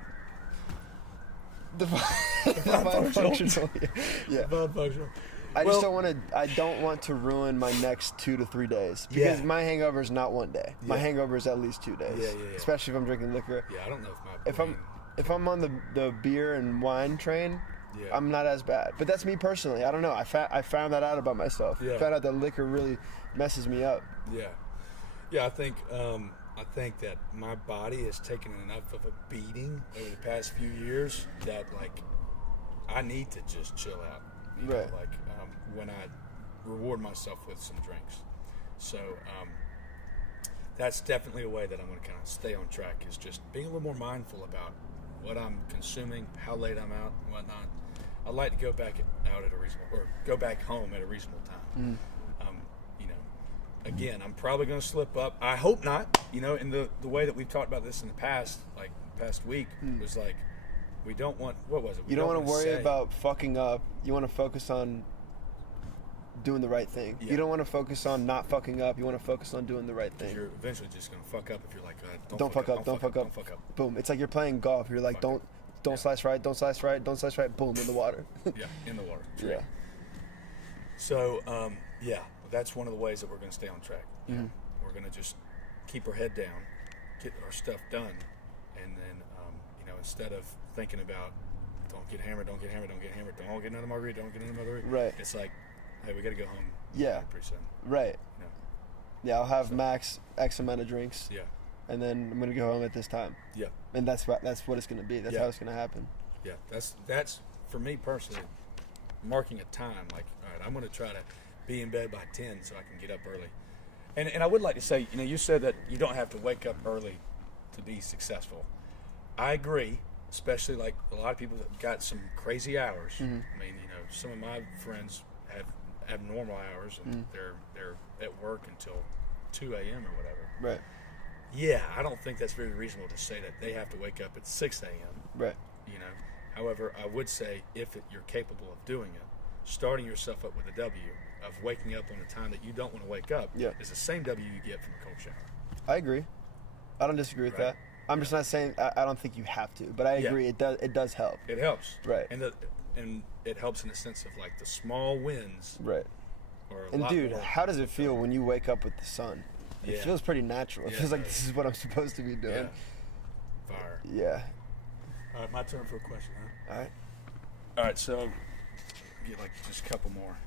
Divine functional. Yeah. Divine functional. I don't want to ruin my next 2 to 3 days because my hangover is not one day. My hangover is at least 2 days. Yeah. Especially if I'm drinking liquor. Yeah, I don't know if I'm on the beer and wine train, I'm not as bad. But that's me personally. I don't know. I found that out about myself. Yeah. I found out that liquor really messes me up. Yeah. I think that my body has taken enough of a beating over the past few years that like I need to just chill out. You know, like when I reward myself with some drinks. So that's definitely a way that I'm going to kind of stay on track, is just being a little more mindful about what I'm consuming, how late I'm out, and whatnot. I'd like to go back go back home at a reasonable time. You know, again, I'm probably going to slip up. I hope not. You know, in the way that we've talked about this in the past, like past week, was like, we don't want, what was it? You don't want to worry about fucking up. You want to focus on doing the right thing. You don't want to focus on not fucking up. You want to focus on doing the right thing. You're eventually just going to fuck up if you're like, don't fuck up. Boom. It's like you're playing golf. You're like, don't slice right, don't slice right. Boom, in the water. In the water. True. Yeah. So, that's one of the ways that we're going to stay on track. Mm-hmm. We're going to just keep our head down, get our stuff done, and then, instead of thinking about don't get hammered, don't get another margarita, Right. It's like, hey, we got to go home. Yeah. Pretty soon. Right. Yeah. Yeah, I'll have max X amount of drinks. Yeah. And then I'm gonna go home at this time. Yeah. And that's what it's gonna be. That's how it's gonna happen. Yeah. That's for me personally, marking a time. Like, all right, I'm gonna try to be in bed by 10 so I can get up early. And I would like to say, you said that you don't have to wake up early to be successful. I agree, especially like a lot of people that got some crazy hours. Mm-hmm. I mean, some of my friends have abnormal hours and they're at work until 2 a.m. or whatever. Right. Yeah, I don't think that's very reasonable to say that they have to wake up at 6 a.m. Right. However, I would say if you're capable of doing it, starting yourself up with a W of waking up on a time that you don't want to wake up is the same W you get from a cold shower. I agree. I don't disagree with that. I'm just not saying I don't think you have to, but I agree. It does help. It helps. Right. And it helps in the sense of like the small wins. Right. And dude, how does it feel when you wake up with the sun? It feels pretty natural. It feels like this is what I'm supposed to be doing. Yeah. Fire. Yeah. All right, my turn for a question, huh? All right, so get like just a couple more.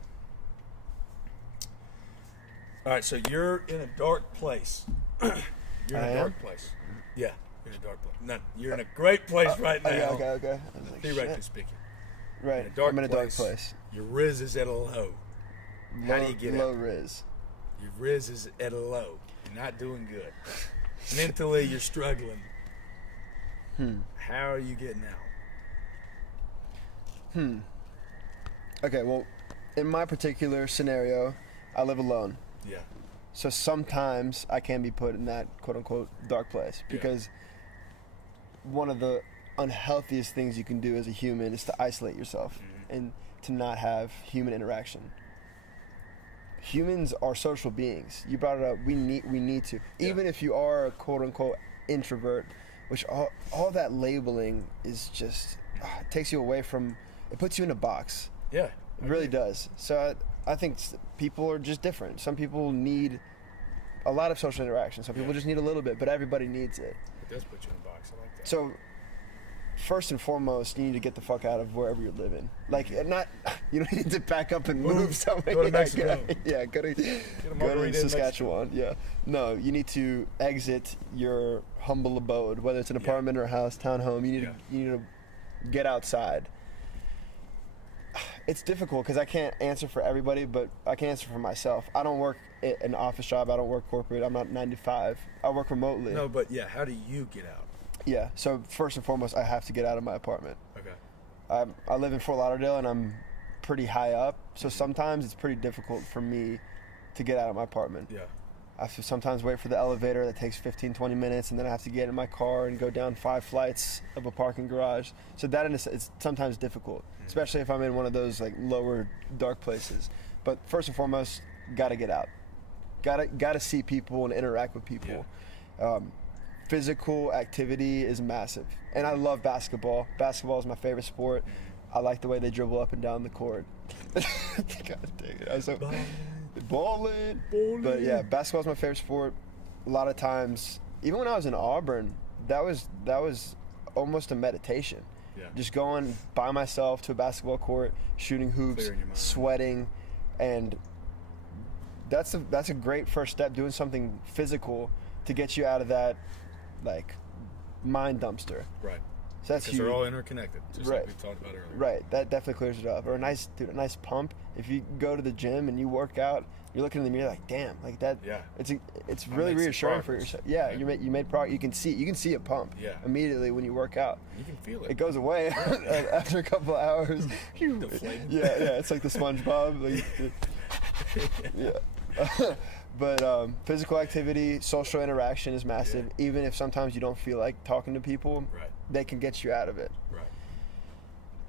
All right, so you're in a dark place. You're in a dark place. Yeah, you're in a dark place. No, you're in a great place right now. Okay. Like, theoretically speaking. Right. I'm in a dark place. Your Riz is at a low. How do you get low out? Riz. Your Riz is at a low. You're not doing good. Mentally, you're struggling. How are you getting out? Okay, well, in my particular scenario, I live alone. Yeah. So sometimes I can be put in that quote-unquote dark place because one of the unhealthiest things you can do as a human is to isolate yourself and to not have human interaction. Humans are social beings. You brought it up. We need to. Even if you are a quote-unquote introvert, which all that labeling is just it takes you away from. It puts you in a box. Yeah. It really does. So I think people are just different. Some people need a lot of social interaction. Some people just need a little bit, but everybody needs it. It does put you in a box. I like that. So first and foremost, you need to get the fuck out of wherever you're living. Like, not, you don't need to pack up and move somewhere. Go to Mexico. Yeah, go to Saskatchewan. Yeah. No, you need to exit your humble abode, whether it's an apartment or a house, townhome. You need to get outside. It's difficult because I can't answer for everybody, but I can answer for myself. I don't work an office job. I don't work corporate. I'm not 9 to 5. I work remotely. No, but yeah, how do you get out? Yeah, so first and foremost, I have to get out of my apartment. Okay. I live in Fort Lauderdale, and I'm pretty high up, so sometimes it's pretty difficult for me to get out of my apartment. Yeah. I have to sometimes wait for the elevator that takes 15, 20 minutes, and then I have to get in my car and go down 5 flights of a parking garage. So that it's sometimes difficult, especially if I'm in one of those like lower, dark places. But first and foremost, gotta get out. Gotta see people and interact with people. Yeah. Physical activity is massive, and I love basketball. Basketball is my favorite sport. I like the way they dribble up and down the court. God dang it! I was so balling. But yeah, basketball is my favorite sport. A lot of times, even when I was in Auburn, that was almost a meditation. Yeah. Just going by myself to a basketball court, shooting hoops, sweating, and that's a great first step. Doing something physical to get you out of that, like, mind dumpster. Right. So that's because they're all interconnected, just like we talked about earlier. Right. That definitely clears it up. Or a nice pump. If you go to the gym and you work out, you're looking in the mirror like, damn, like that. Yeah. It's really reassuring for yourself. Yeah. You made progress. You can see a pump. Yeah. Immediately when you work out. You can feel it. It goes away after a couple of hours. Deflating. Yeah. It's like the SpongeBob. Like, yeah. But physical activity, social interaction is massive. Yeah. Even if sometimes you don't feel like talking to people, they can get you out of it. Right.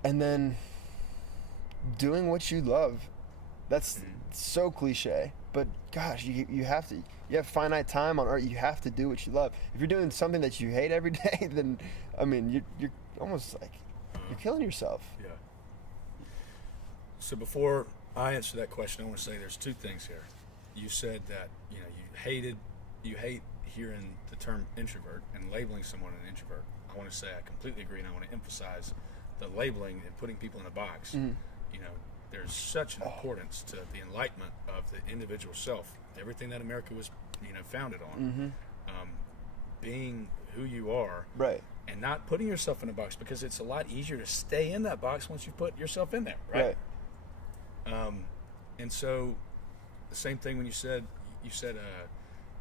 And then doing what you love. That's so cliche, but gosh, you have to. You have finite time on earth. You have to do what you love. If you're doing something that you hate every day, then I mean, you're almost like you're killing yourself. Yeah. So before I answer that question, I want to say there's 2 things here. You said that you hate hearing the term introvert and labeling someone an introvert. I want to say I completely agree, and I want to emphasize the labeling and putting people in a box. Mm-hmm. You know, there's such an importance to the enlightenment of the individual self, everything that America was, founded on, being who you are, right, and not putting yourself in a box, because it's a lot easier to stay in that box once you put yourself in there, right? And so the same thing when you said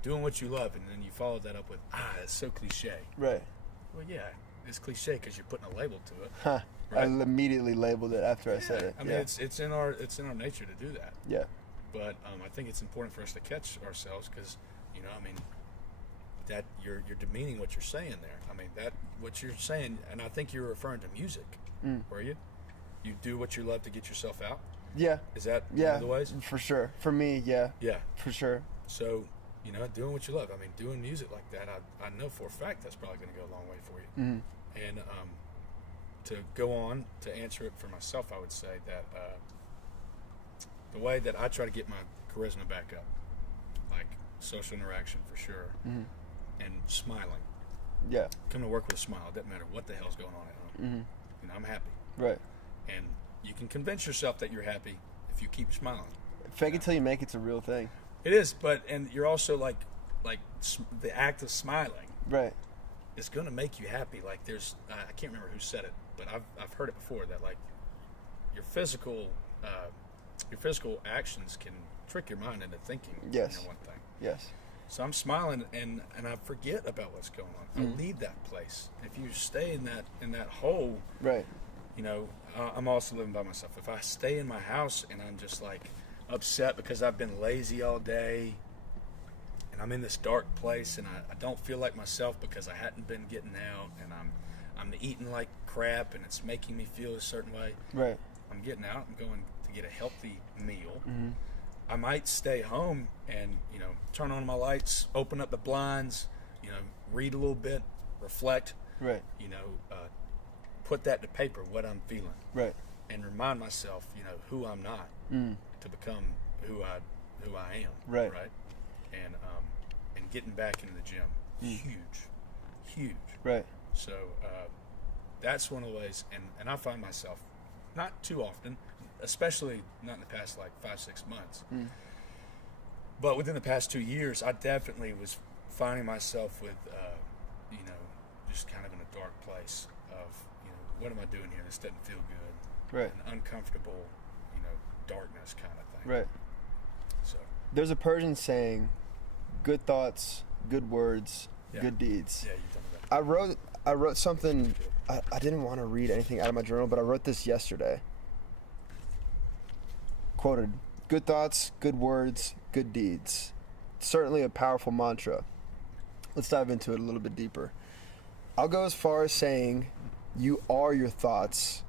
doing what you love, and then you followed that up with it's so cliche. Right. Well, yeah, it's cliche because you're putting a label to it. Huh. Right? I immediately labeled it after I said it. I mean, it's in our nature to do that. Yeah. But I think it's important for us to catch ourselves, because that you're demeaning what you're saying there. I mean, that what you're saying, and I think you're referring to music. Were you? You do what you love to get yourself out. Yeah. Is that one of the ways? For sure. For me, yeah. Yeah. For sure. So, doing what you love. I mean, doing music like that, I know for a fact that's probably going to go a long way for you. Mm-hmm. And to go on to answer it for myself, I would say that the way that I try to get my charisma back up, like social interaction for sure, and smiling. Yeah. Come to work with a smile. It doesn't matter what the hell's going on at home. I'm happy. Right. And you can convince yourself that you're happy if you keep smiling. Fake it till you make it's a real thing. It is, and you're also like the act of smiling. Right. It's going to make you happy. Like there's, I can't remember who said it, but I've heard it before, that like your physical actions can trick your mind into thinking one thing. Yes. So I'm smiling and I forget about what's going on. I leave that place. If you stay in that hole, right. I'm also living by myself. If I stay in my house and I'm just like upset because I've been lazy all day, and I'm in this dark place and I don't feel like myself because I hadn't been getting out, and I'm eating like crap and it's making me feel a certain way. Right. I'm getting out. I'm going to get a healthy meal. I might stay home and turn on my lights, open up the blinds, read a little bit, reflect. Right. Put that to paper, what I'm feeling. Right. And remind myself, who I'm not, to become who I am. Right. Right. And getting back into the gym, huge. Right. So that's one of the ways, and I find myself, not too often, especially not in the past like 5-6 months, but within the past 2 years, I definitely was finding myself with, just kind of in a dark place of, what am I doing here? This doesn't feel good. Right. An uncomfortable, darkness kind of thing. Right. So. There's a Persian saying, good thoughts, good words, good deeds. Yeah, you told me that. I wrote something. I didn't want to read anything out of my journal, but I wrote this yesterday. Quoted, good thoughts, good words, good deeds. Certainly a powerful mantra. Let's dive into it a little bit deeper. I'll go as far as saying, you are your thoughts,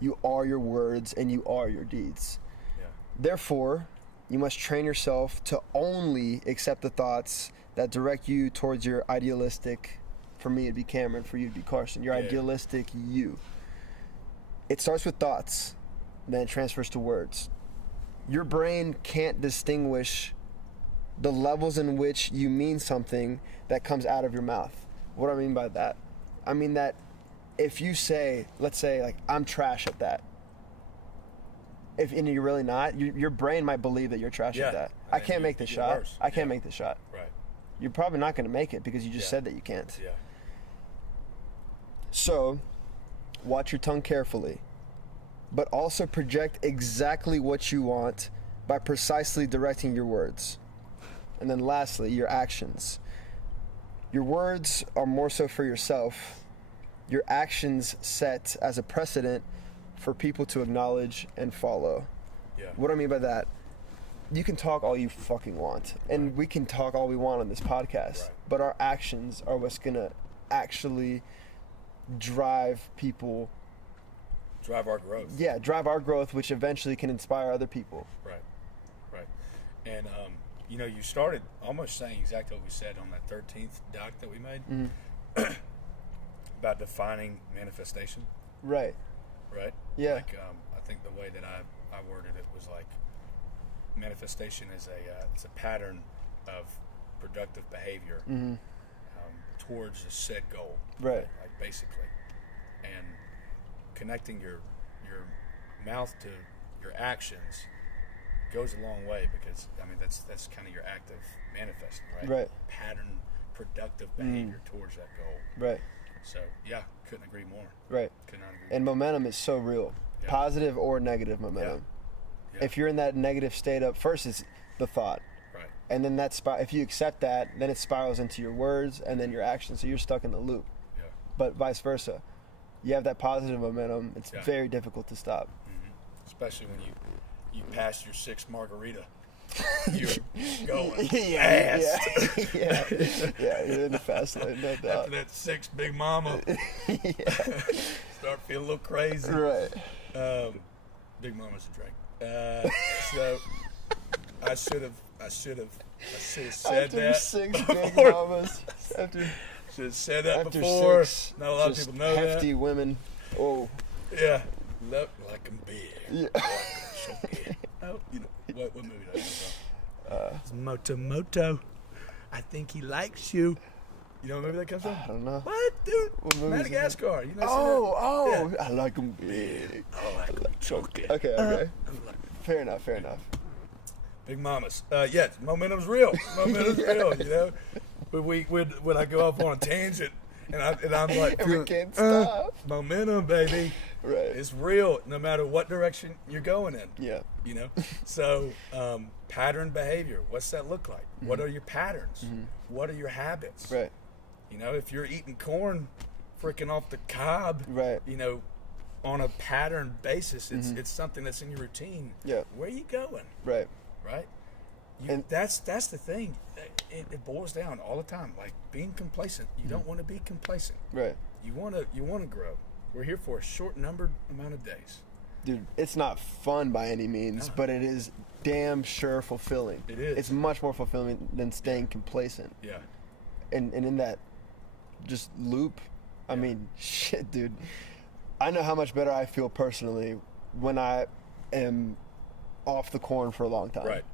you are your words, and you are your deeds. Yeah. Therefore, you must train yourself to only accept the thoughts that direct you towards your idealistic, for me it'd be Cameron, for you it'd be Carson, your idealistic you. It starts with thoughts, then it transfers to words. Your brain can't distinguish the levels in which you mean something that comes out of your mouth. What do I mean by that? I mean that if you say, let's say, like, I'm trash at that, and you're really not, your brain might believe that you're trash at that. I can't make this shot. I can't make this shot. Right. You're probably not going to make it because you just said that you can't. Yeah. So, watch your tongue carefully, but also project exactly what you want by precisely directing your words. And then lastly, your actions. Your words are more so for yourself. Your actions set as a precedent for people to acknowledge and follow. Yeah. What do I mean by that? You can talk all you fucking want, and we can talk all we want on this podcast, but our actions are what's gonna actually drive people. Drive our growth. Yeah, drive our growth, which eventually can inspire other people. Right. And, you started almost saying exactly what we said on that 13th doc that we made about defining manifestation. Right. Yeah. Like, I think the way that I worded it was like, manifestation is it's a pattern of productive behavior towards a set goal. Right. Like, basically. And connecting your mouth to your actions goes a long way, because that's kind of your act of manifesting, right? Right. Pattern productive behavior towards that goal. Right. So yeah, couldn't agree more. Right. Could not agree And more. momentum is so real. Yeah. Positive or negative momentum. Yeah. If you're in that negative state up, first it's the thought. Right. And then if you accept that, then it spirals into your words and then your actions. So you're stuck in the loop. Yeah. But vice versa. You have that positive momentum. It's very difficult to stop. Especially when you pass your 6th margarita. You're going Yeah, fast. yeah, you're in the fast lane, no doubt. After that 6th Big Mama, start feeling a little crazy. Right. Big Mama's a drink. So I should have said After that 6 before. Big Mamas, Should have said that after before. 6, Not a lot of just people know hefty women. Oh. that. Yeah. Look like I'm big. Yeah. So big. Oh, what movie did I come from? It's Moto. I think he likes you. You know what movie that comes from? I don't know. What, dude? What movie is it? Madagascar. You know? Oh, Yeah. I like them big. Oh, I like chocolate. Okay. Fair enough. Big Mamas. Yeah, momentum's real. Momentum's real. But when I go off on a tangent and I'm like, And we can't stop. Momentum, baby. Right. It's real, no matter what direction you're going in. Yeah. So pattern behavior. What's that look like? What are your patterns? What are your habits? Right. If you're eating corn, freaking off the cob. Right. On a pattern basis, it's something that's in your routine. Yeah. Where are you going? Right. Right. And that's the thing. It boils down all the time. Like being complacent. You don't want to be complacent. Right. You want to grow. We're here for a short numbered amount of days. Dude, it's not fun by any means, but it is damn sure fulfilling. It is. It's much more fulfilling than staying complacent. Yeah. And in that just loop, I mean, shit, dude. I know how much better I feel personally when I am off the corn for a long time. Right.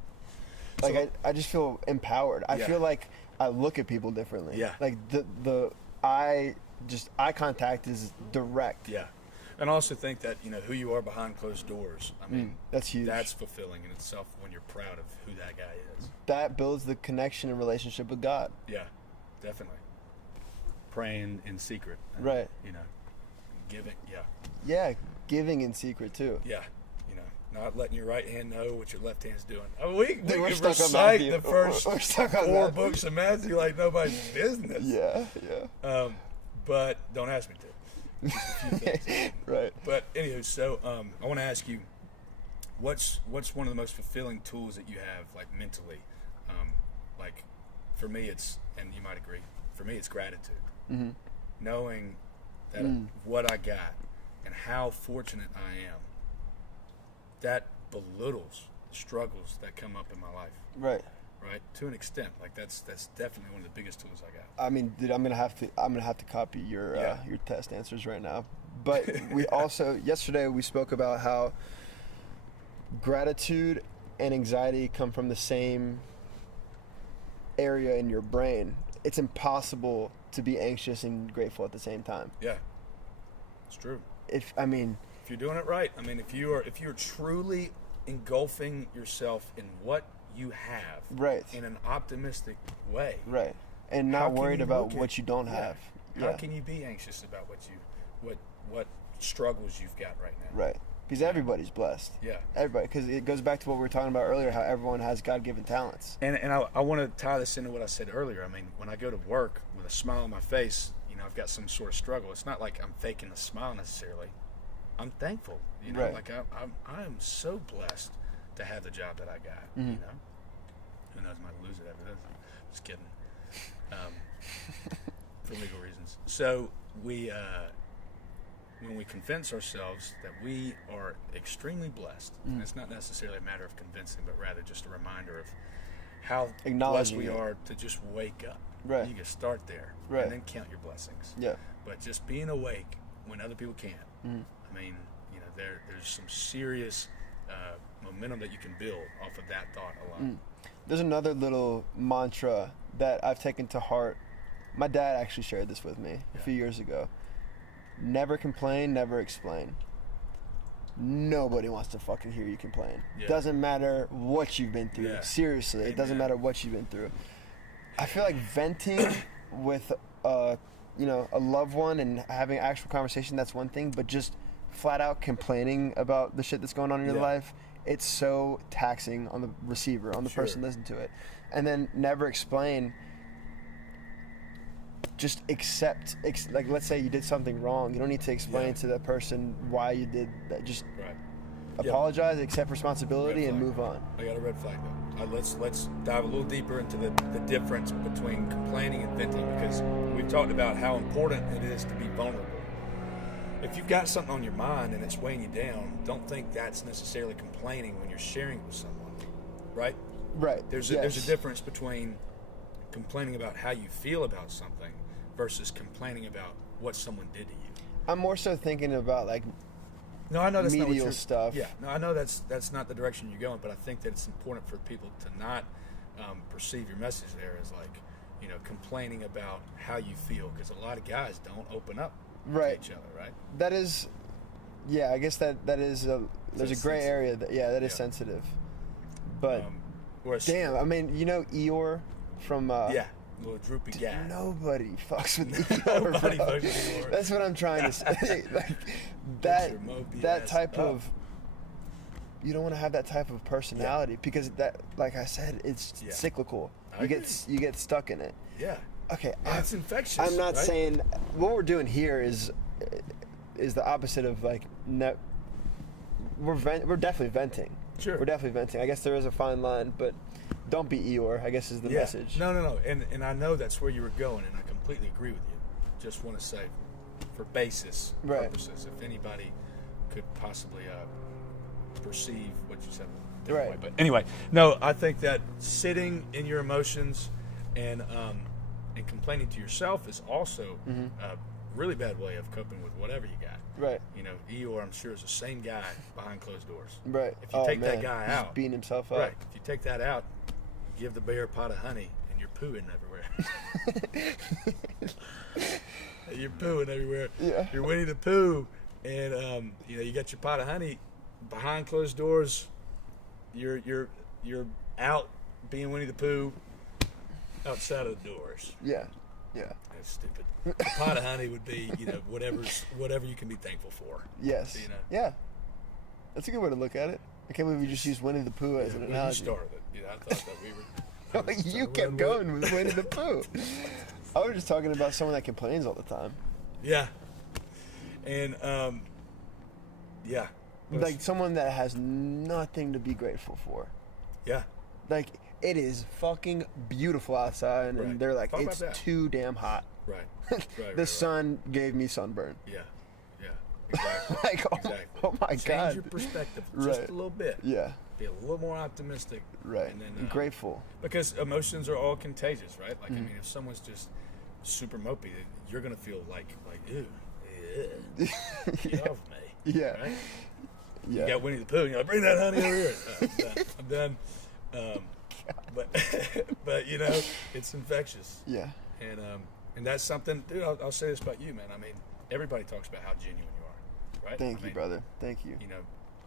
Like So- I just feel empowered. I Yeah. feel like I look at people differently. Yeah. Like the eye just eye contact is direct. Yeah. And I also think that, who you are behind closed doors, I mean, that's huge. That's fulfilling in itself when you're proud of who that guy is. That builds the connection and relationship with God. Yeah, definitely. Praying in secret. Right. Giving, yeah. Yeah, giving in secret too. Yeah. Not letting your right hand know what your left hand's doing. I mean, we Dude, can recite the first we're stuck on 4 Matthew. books of Matthew like nobody's business. Yeah. But don't ask me to. Just a few things. Right. But anyway, so I want to ask you, what's one of the most fulfilling tools that you have, like mentally? Like for me, it's, and you might agree, for me it's gratitude. Mm-hmm. Knowing that what I got and how fortunate I am, that belittles the struggles that come up in my life. Right. Right. To an extent, like that's definitely one of the biggest tools I got. I mean, dude, I'm gonna have to copy your test answers right now. But we also yesterday we spoke about how gratitude and anxiety come from the same area in your brain. It's impossible to be anxious and grateful at the same time. Yeah, it's true. If you're doing it right, I mean, if you're truly engulfing yourself in what you have, right, in an optimistic way, right, and not worried about what you don't have. How can you be anxious about what struggles you've got right now? Right, because everybody's blessed. Yeah, everybody. Because it goes back to what we were talking about earlier, how everyone has God-given talents. And I want to tie this into what I said earlier. I mean, when I go to work with a smile on my face, I've got some sort of struggle. It's not like I'm faking a smile necessarily. I'm thankful, right. Like I am so blessed to have the job that I got. Who knows, I might lose it after this. Just kidding. For legal reasons. So we, when we convince ourselves that we are extremely blessed, and it's not necessarily a matter of convincing, but rather just a reminder of how blessed we are to just wake up. Right. You can start there, right, and then count your blessings. Yeah. But just being awake when other people can't. I mean, there's some serious momentum that you can build off of that thought alone. There's another little mantra that I've taken to heart. My dad actually shared this with me a few years ago. Never complain, never explain. Nobody wants to fucking hear you complain. Yeah. Doesn't matter what you've been through. Yeah. Seriously, Amen. It doesn't matter what you've been through. I feel like venting with a loved one and having an actual conversation, that's one thing, but just flat out complaining about the shit that's going on in your life, it's so taxing on the receiver, on the person listening to it. And then never explain, just accept, like let's say you did something wrong, you don't need to explain to that person why you did that, just apologize, accept responsibility, and move on. I got a red flag though. Let's dive a little deeper into the difference between complaining and venting, because we've talked about how important it is to be vulnerable. If you've got something on your mind and it's weighing you down, don't think that's necessarily complaining when you're sharing it with someone, right? Right. There's a difference between complaining about how you feel about something versus complaining about what someone did to you. I'm more so thinking about like I know that's medial not what stuff. Yeah, no, I know that's not the direction you're going, but I think that it's important for people to not perceive your message there as like, complaining about how you feel, because a lot of guys don't open up to each other, right? That is, I guess that is there's a gray area that is sensitive, but damn, I mean, Eeyore from little droopy guy. Nobody fucks with Eeyore. Nobody fucks with Eeyore. That's what I'm trying to say. Like that type of, you don't want to have that type of personality because that, like I said, it's cyclical. You get stuck in it. Yeah. Okay. It's infectious. I'm not saying what we're doing here is the opposite of like we're definitely venting. Sure. We're definitely venting. I guess there is a fine line, but don't be Eeyore, I guess is the message. No. And I know that's where you were going, and I completely agree with you. Just want to say, for basis purposes, if anybody could possibly perceive what you said a different way. But anyway, no, I think that sitting in your emotions and complaining to yourself is also a really bad way of coping with whatever you got. Right. Eeyore, I'm sure, is the same guy behind closed doors. Right. If you take that guy out, he's beating himself up. Right. If you take that out, give the bear a pot of honey, and you're pooing everywhere. You're pooing everywhere. Yeah. You're Winnie the Pooh, and you got your pot of honey behind closed doors. You're out being Winnie the Pooh outside of the doors. Yeah. Yeah. That's stupid. A pot of honey would be, whatever you can be thankful for. Yes. Yeah. That's a good way to look at it. I can't believe you just used Winnie the Pooh as an analogy. You started it. I thought that we were. You kept going with Winnie the Pooh. I was just talking about someone that complains all the time. Yeah. And, yeah. Like someone that has nothing to be grateful for. Yeah. Like, it is fucking beautiful outside, and they're like, it's too damn hot. Right. The sun gave me sunburn. Yeah. Exactly. Like, oh my God. Change your perspective just a little bit. Yeah. Be a little more optimistic. Right. And then, grateful. Because emotions are all contagious, right? Like, I mean, if someone's just super mopey, you're going to feel like, ew. Get off me. Yeah. Right? Yeah. You got Winnie the Pooh, and you're like, bring that honey over here. I'm done. But it's infectious. Yeah. And that's something, dude, I'll say this about you, man. I mean, everybody talks about how genuine you are, right? Thank you, brother. Thank you.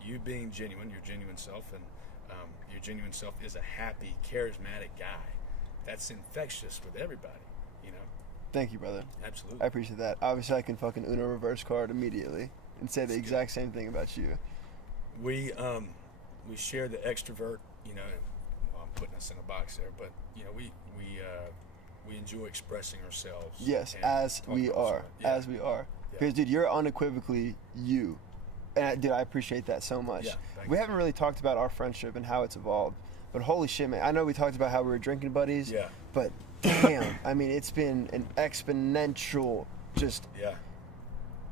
You being genuine, your genuine self, and your genuine self is a happy, charismatic guy. That's infectious with everybody, Thank you, brother. Absolutely. I appreciate that. Obviously, I can fucking Uno reverse card immediately and say the exact same thing about you. We share the extrovert, well, I'm putting us in a box there, but we enjoy expressing ourselves. Yes, as we are. Yeah. As we are. Yeah. Because, dude, you're unequivocally you. And, dude, I appreciate that so much. Yeah, we haven't really talked about our friendship and how it's evolved. But holy shit, man. I know we talked about how we were drinking buddies. Yeah. But, damn, I mean, it's been an exponential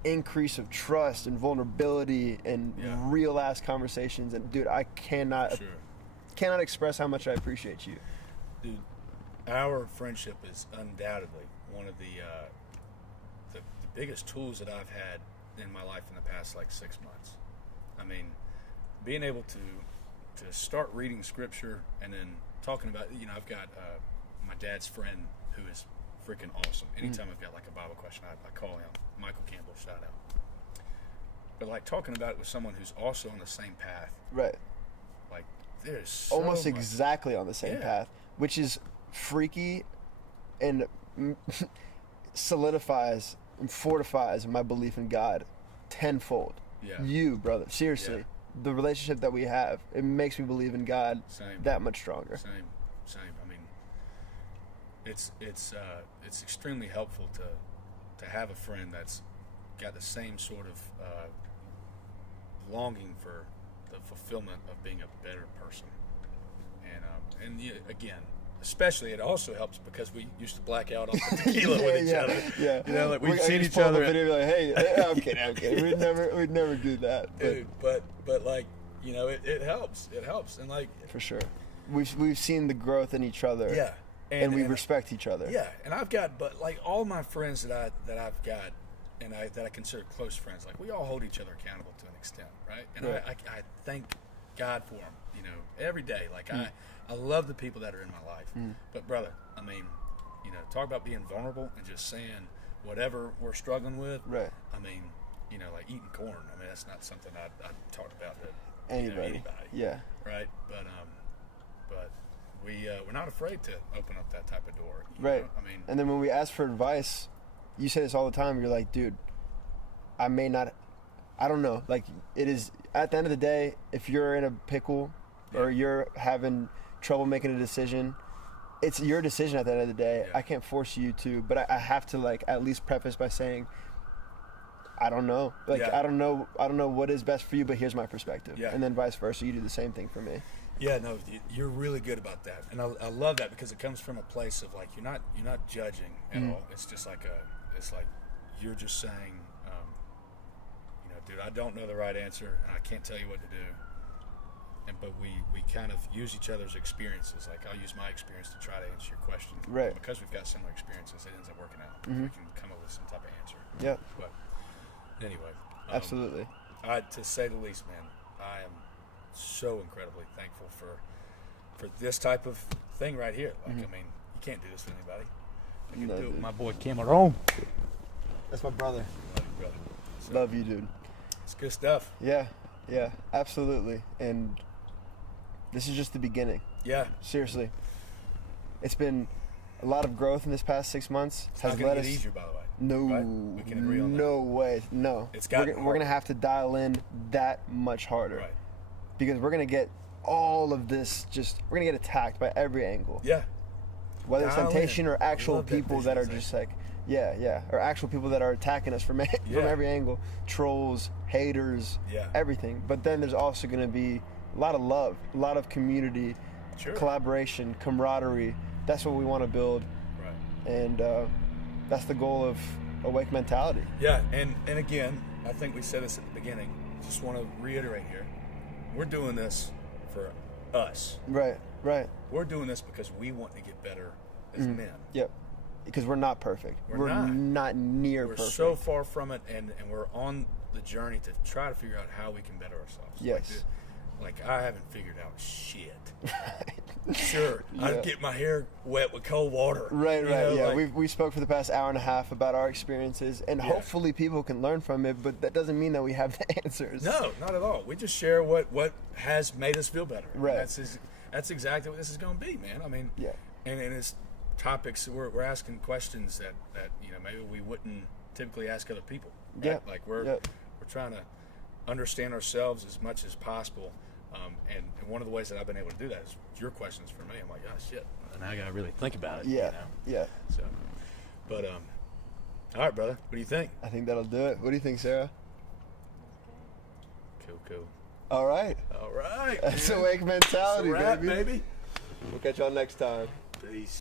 increase of trust and vulnerability and real-ass conversations. And, dude, I cannot express how much I appreciate you. Dude, our friendship is undoubtedly one of the biggest tools that I've had in my life in the past 6 months. I mean, being able to start reading scripture and then talking about, I've got my dad's friend who is freaking awesome. Anytime I've got a Bible question, I call him. Michael Campbell, shout out. But talking about it with someone who's also on the same path. Right. There's so almost much. Exactly on the same path, which is freaky and solidifies and fortifies my belief in God tenfold. Yeah. You, brother, seriously. Yeah. The relationship that we have, it makes me believe in God Same. that much stronger. Same. I mean, it's extremely helpful to have a friend that's got the same sort of longing for the fulfillment of being a better person. And again, especially it also helps because we used to black out on the tequila with each other. Yeah. We've seen each other. Video, hey, I'm kidding. We'd never do that. But it helps. It helps, and for sure, we've seen the growth in each other. Yeah, and we respect each other. Yeah, and I've got all my friends that I've got, and that I consider close friends. We all hold each other accountable to an extent, right? And I thank God for them, every day. I love the people that are in my life. But brother, I mean, talk about being vulnerable and just saying whatever we're struggling with. Right. I mean, eating corn. I mean, that's not something I talk about to anybody. Yeah. Right. But we're not afraid to open up that type of door. Right. I mean, and then when we ask for advice, you say this all the time. You're like, dude, I don't know. It is at the end of the day, if you're in a pickle or you're having trouble making a decision, it's your decision at the end of the day. I can't force you to, but I have to at least preface by saying, I don't know. I don't know what is best for you, but here's my perspective. Yeah. And then vice versa, you do the same thing for me. Yeah, no, you're really good about that, and I love that because it comes from a place of you're not judging at all. It's just it's like you're just saying, dude, I don't know the right answer, and I can't tell you what to do. But we kind of use each other's experiences. I'll use my experience to try to answer your question. Right. Because we've got similar experiences, it ends up working out. We can come up with some type of answer. Yeah. But anyway. Absolutely. To say the least, man, I am so incredibly thankful for this type of thing right here. I mean, You can't do this with anybody. I can No, do it with dude. my boy Cameron. That's my brother. Love you, brother. So, Love you, dude. it's good stuff. Yeah, absolutely. And this is just the beginning. Yeah. Seriously. It's been a lot of growth in this past 6 months. It's not going to get easier, by the way. No, Right? We can agree on that. no way, no. It's we're gotten going to harder. have to dial in that much harder. Right. Because we're going to get all of this we're going to get attacked by every angle. Yeah. Whether it's Dial temptation in. or actual Love that people that are just like, or actual people that are attacking us from Yeah. every angle. Trolls, haters, Yeah. everything. But then there's also going to be a lot of love, a lot of community, Sure. collaboration, camaraderie. That's what we want to build. Right. And that's the goal of Awake Mentality. Yeah, and again, I think we said this at the beginning. Just want to reiterate here. We're doing this for us. Right. We're doing this because we want to get better as men. Yep. Because we're not perfect. We're not near We're perfect. so far from it, and we're on the journey to try to figure out how we can better ourselves. Yes. Like I haven't figured out shit. Sure, Yeah. I'd get my hair wet with cold water. Right, you know, yeah. like- We spoke for the past hour and a half about our experiences, and Yeah. hopefully people can learn from it, but that doesn't mean that we have the answers. No, not at all. We just share what has made us feel better. And Right. That's exactly what this is going to be, man. I mean, Yeah. and it's topics we're asking questions that maybe we wouldn't typically ask other people. Right? Yeah. Like we're trying to understand ourselves as much as possible. And one of the ways that I've been able to do that is your questions for me. I'm like, oh shit, and I gotta really think about it. Yeah, You know? yeah. So, but all right, brother. What do you think? I think that'll do it. What do you think, Sarah? Cool. All right. All right. That's man. Awake Mentality, It's a wrap, baby. baby. We'll catch y'all next time. Peace.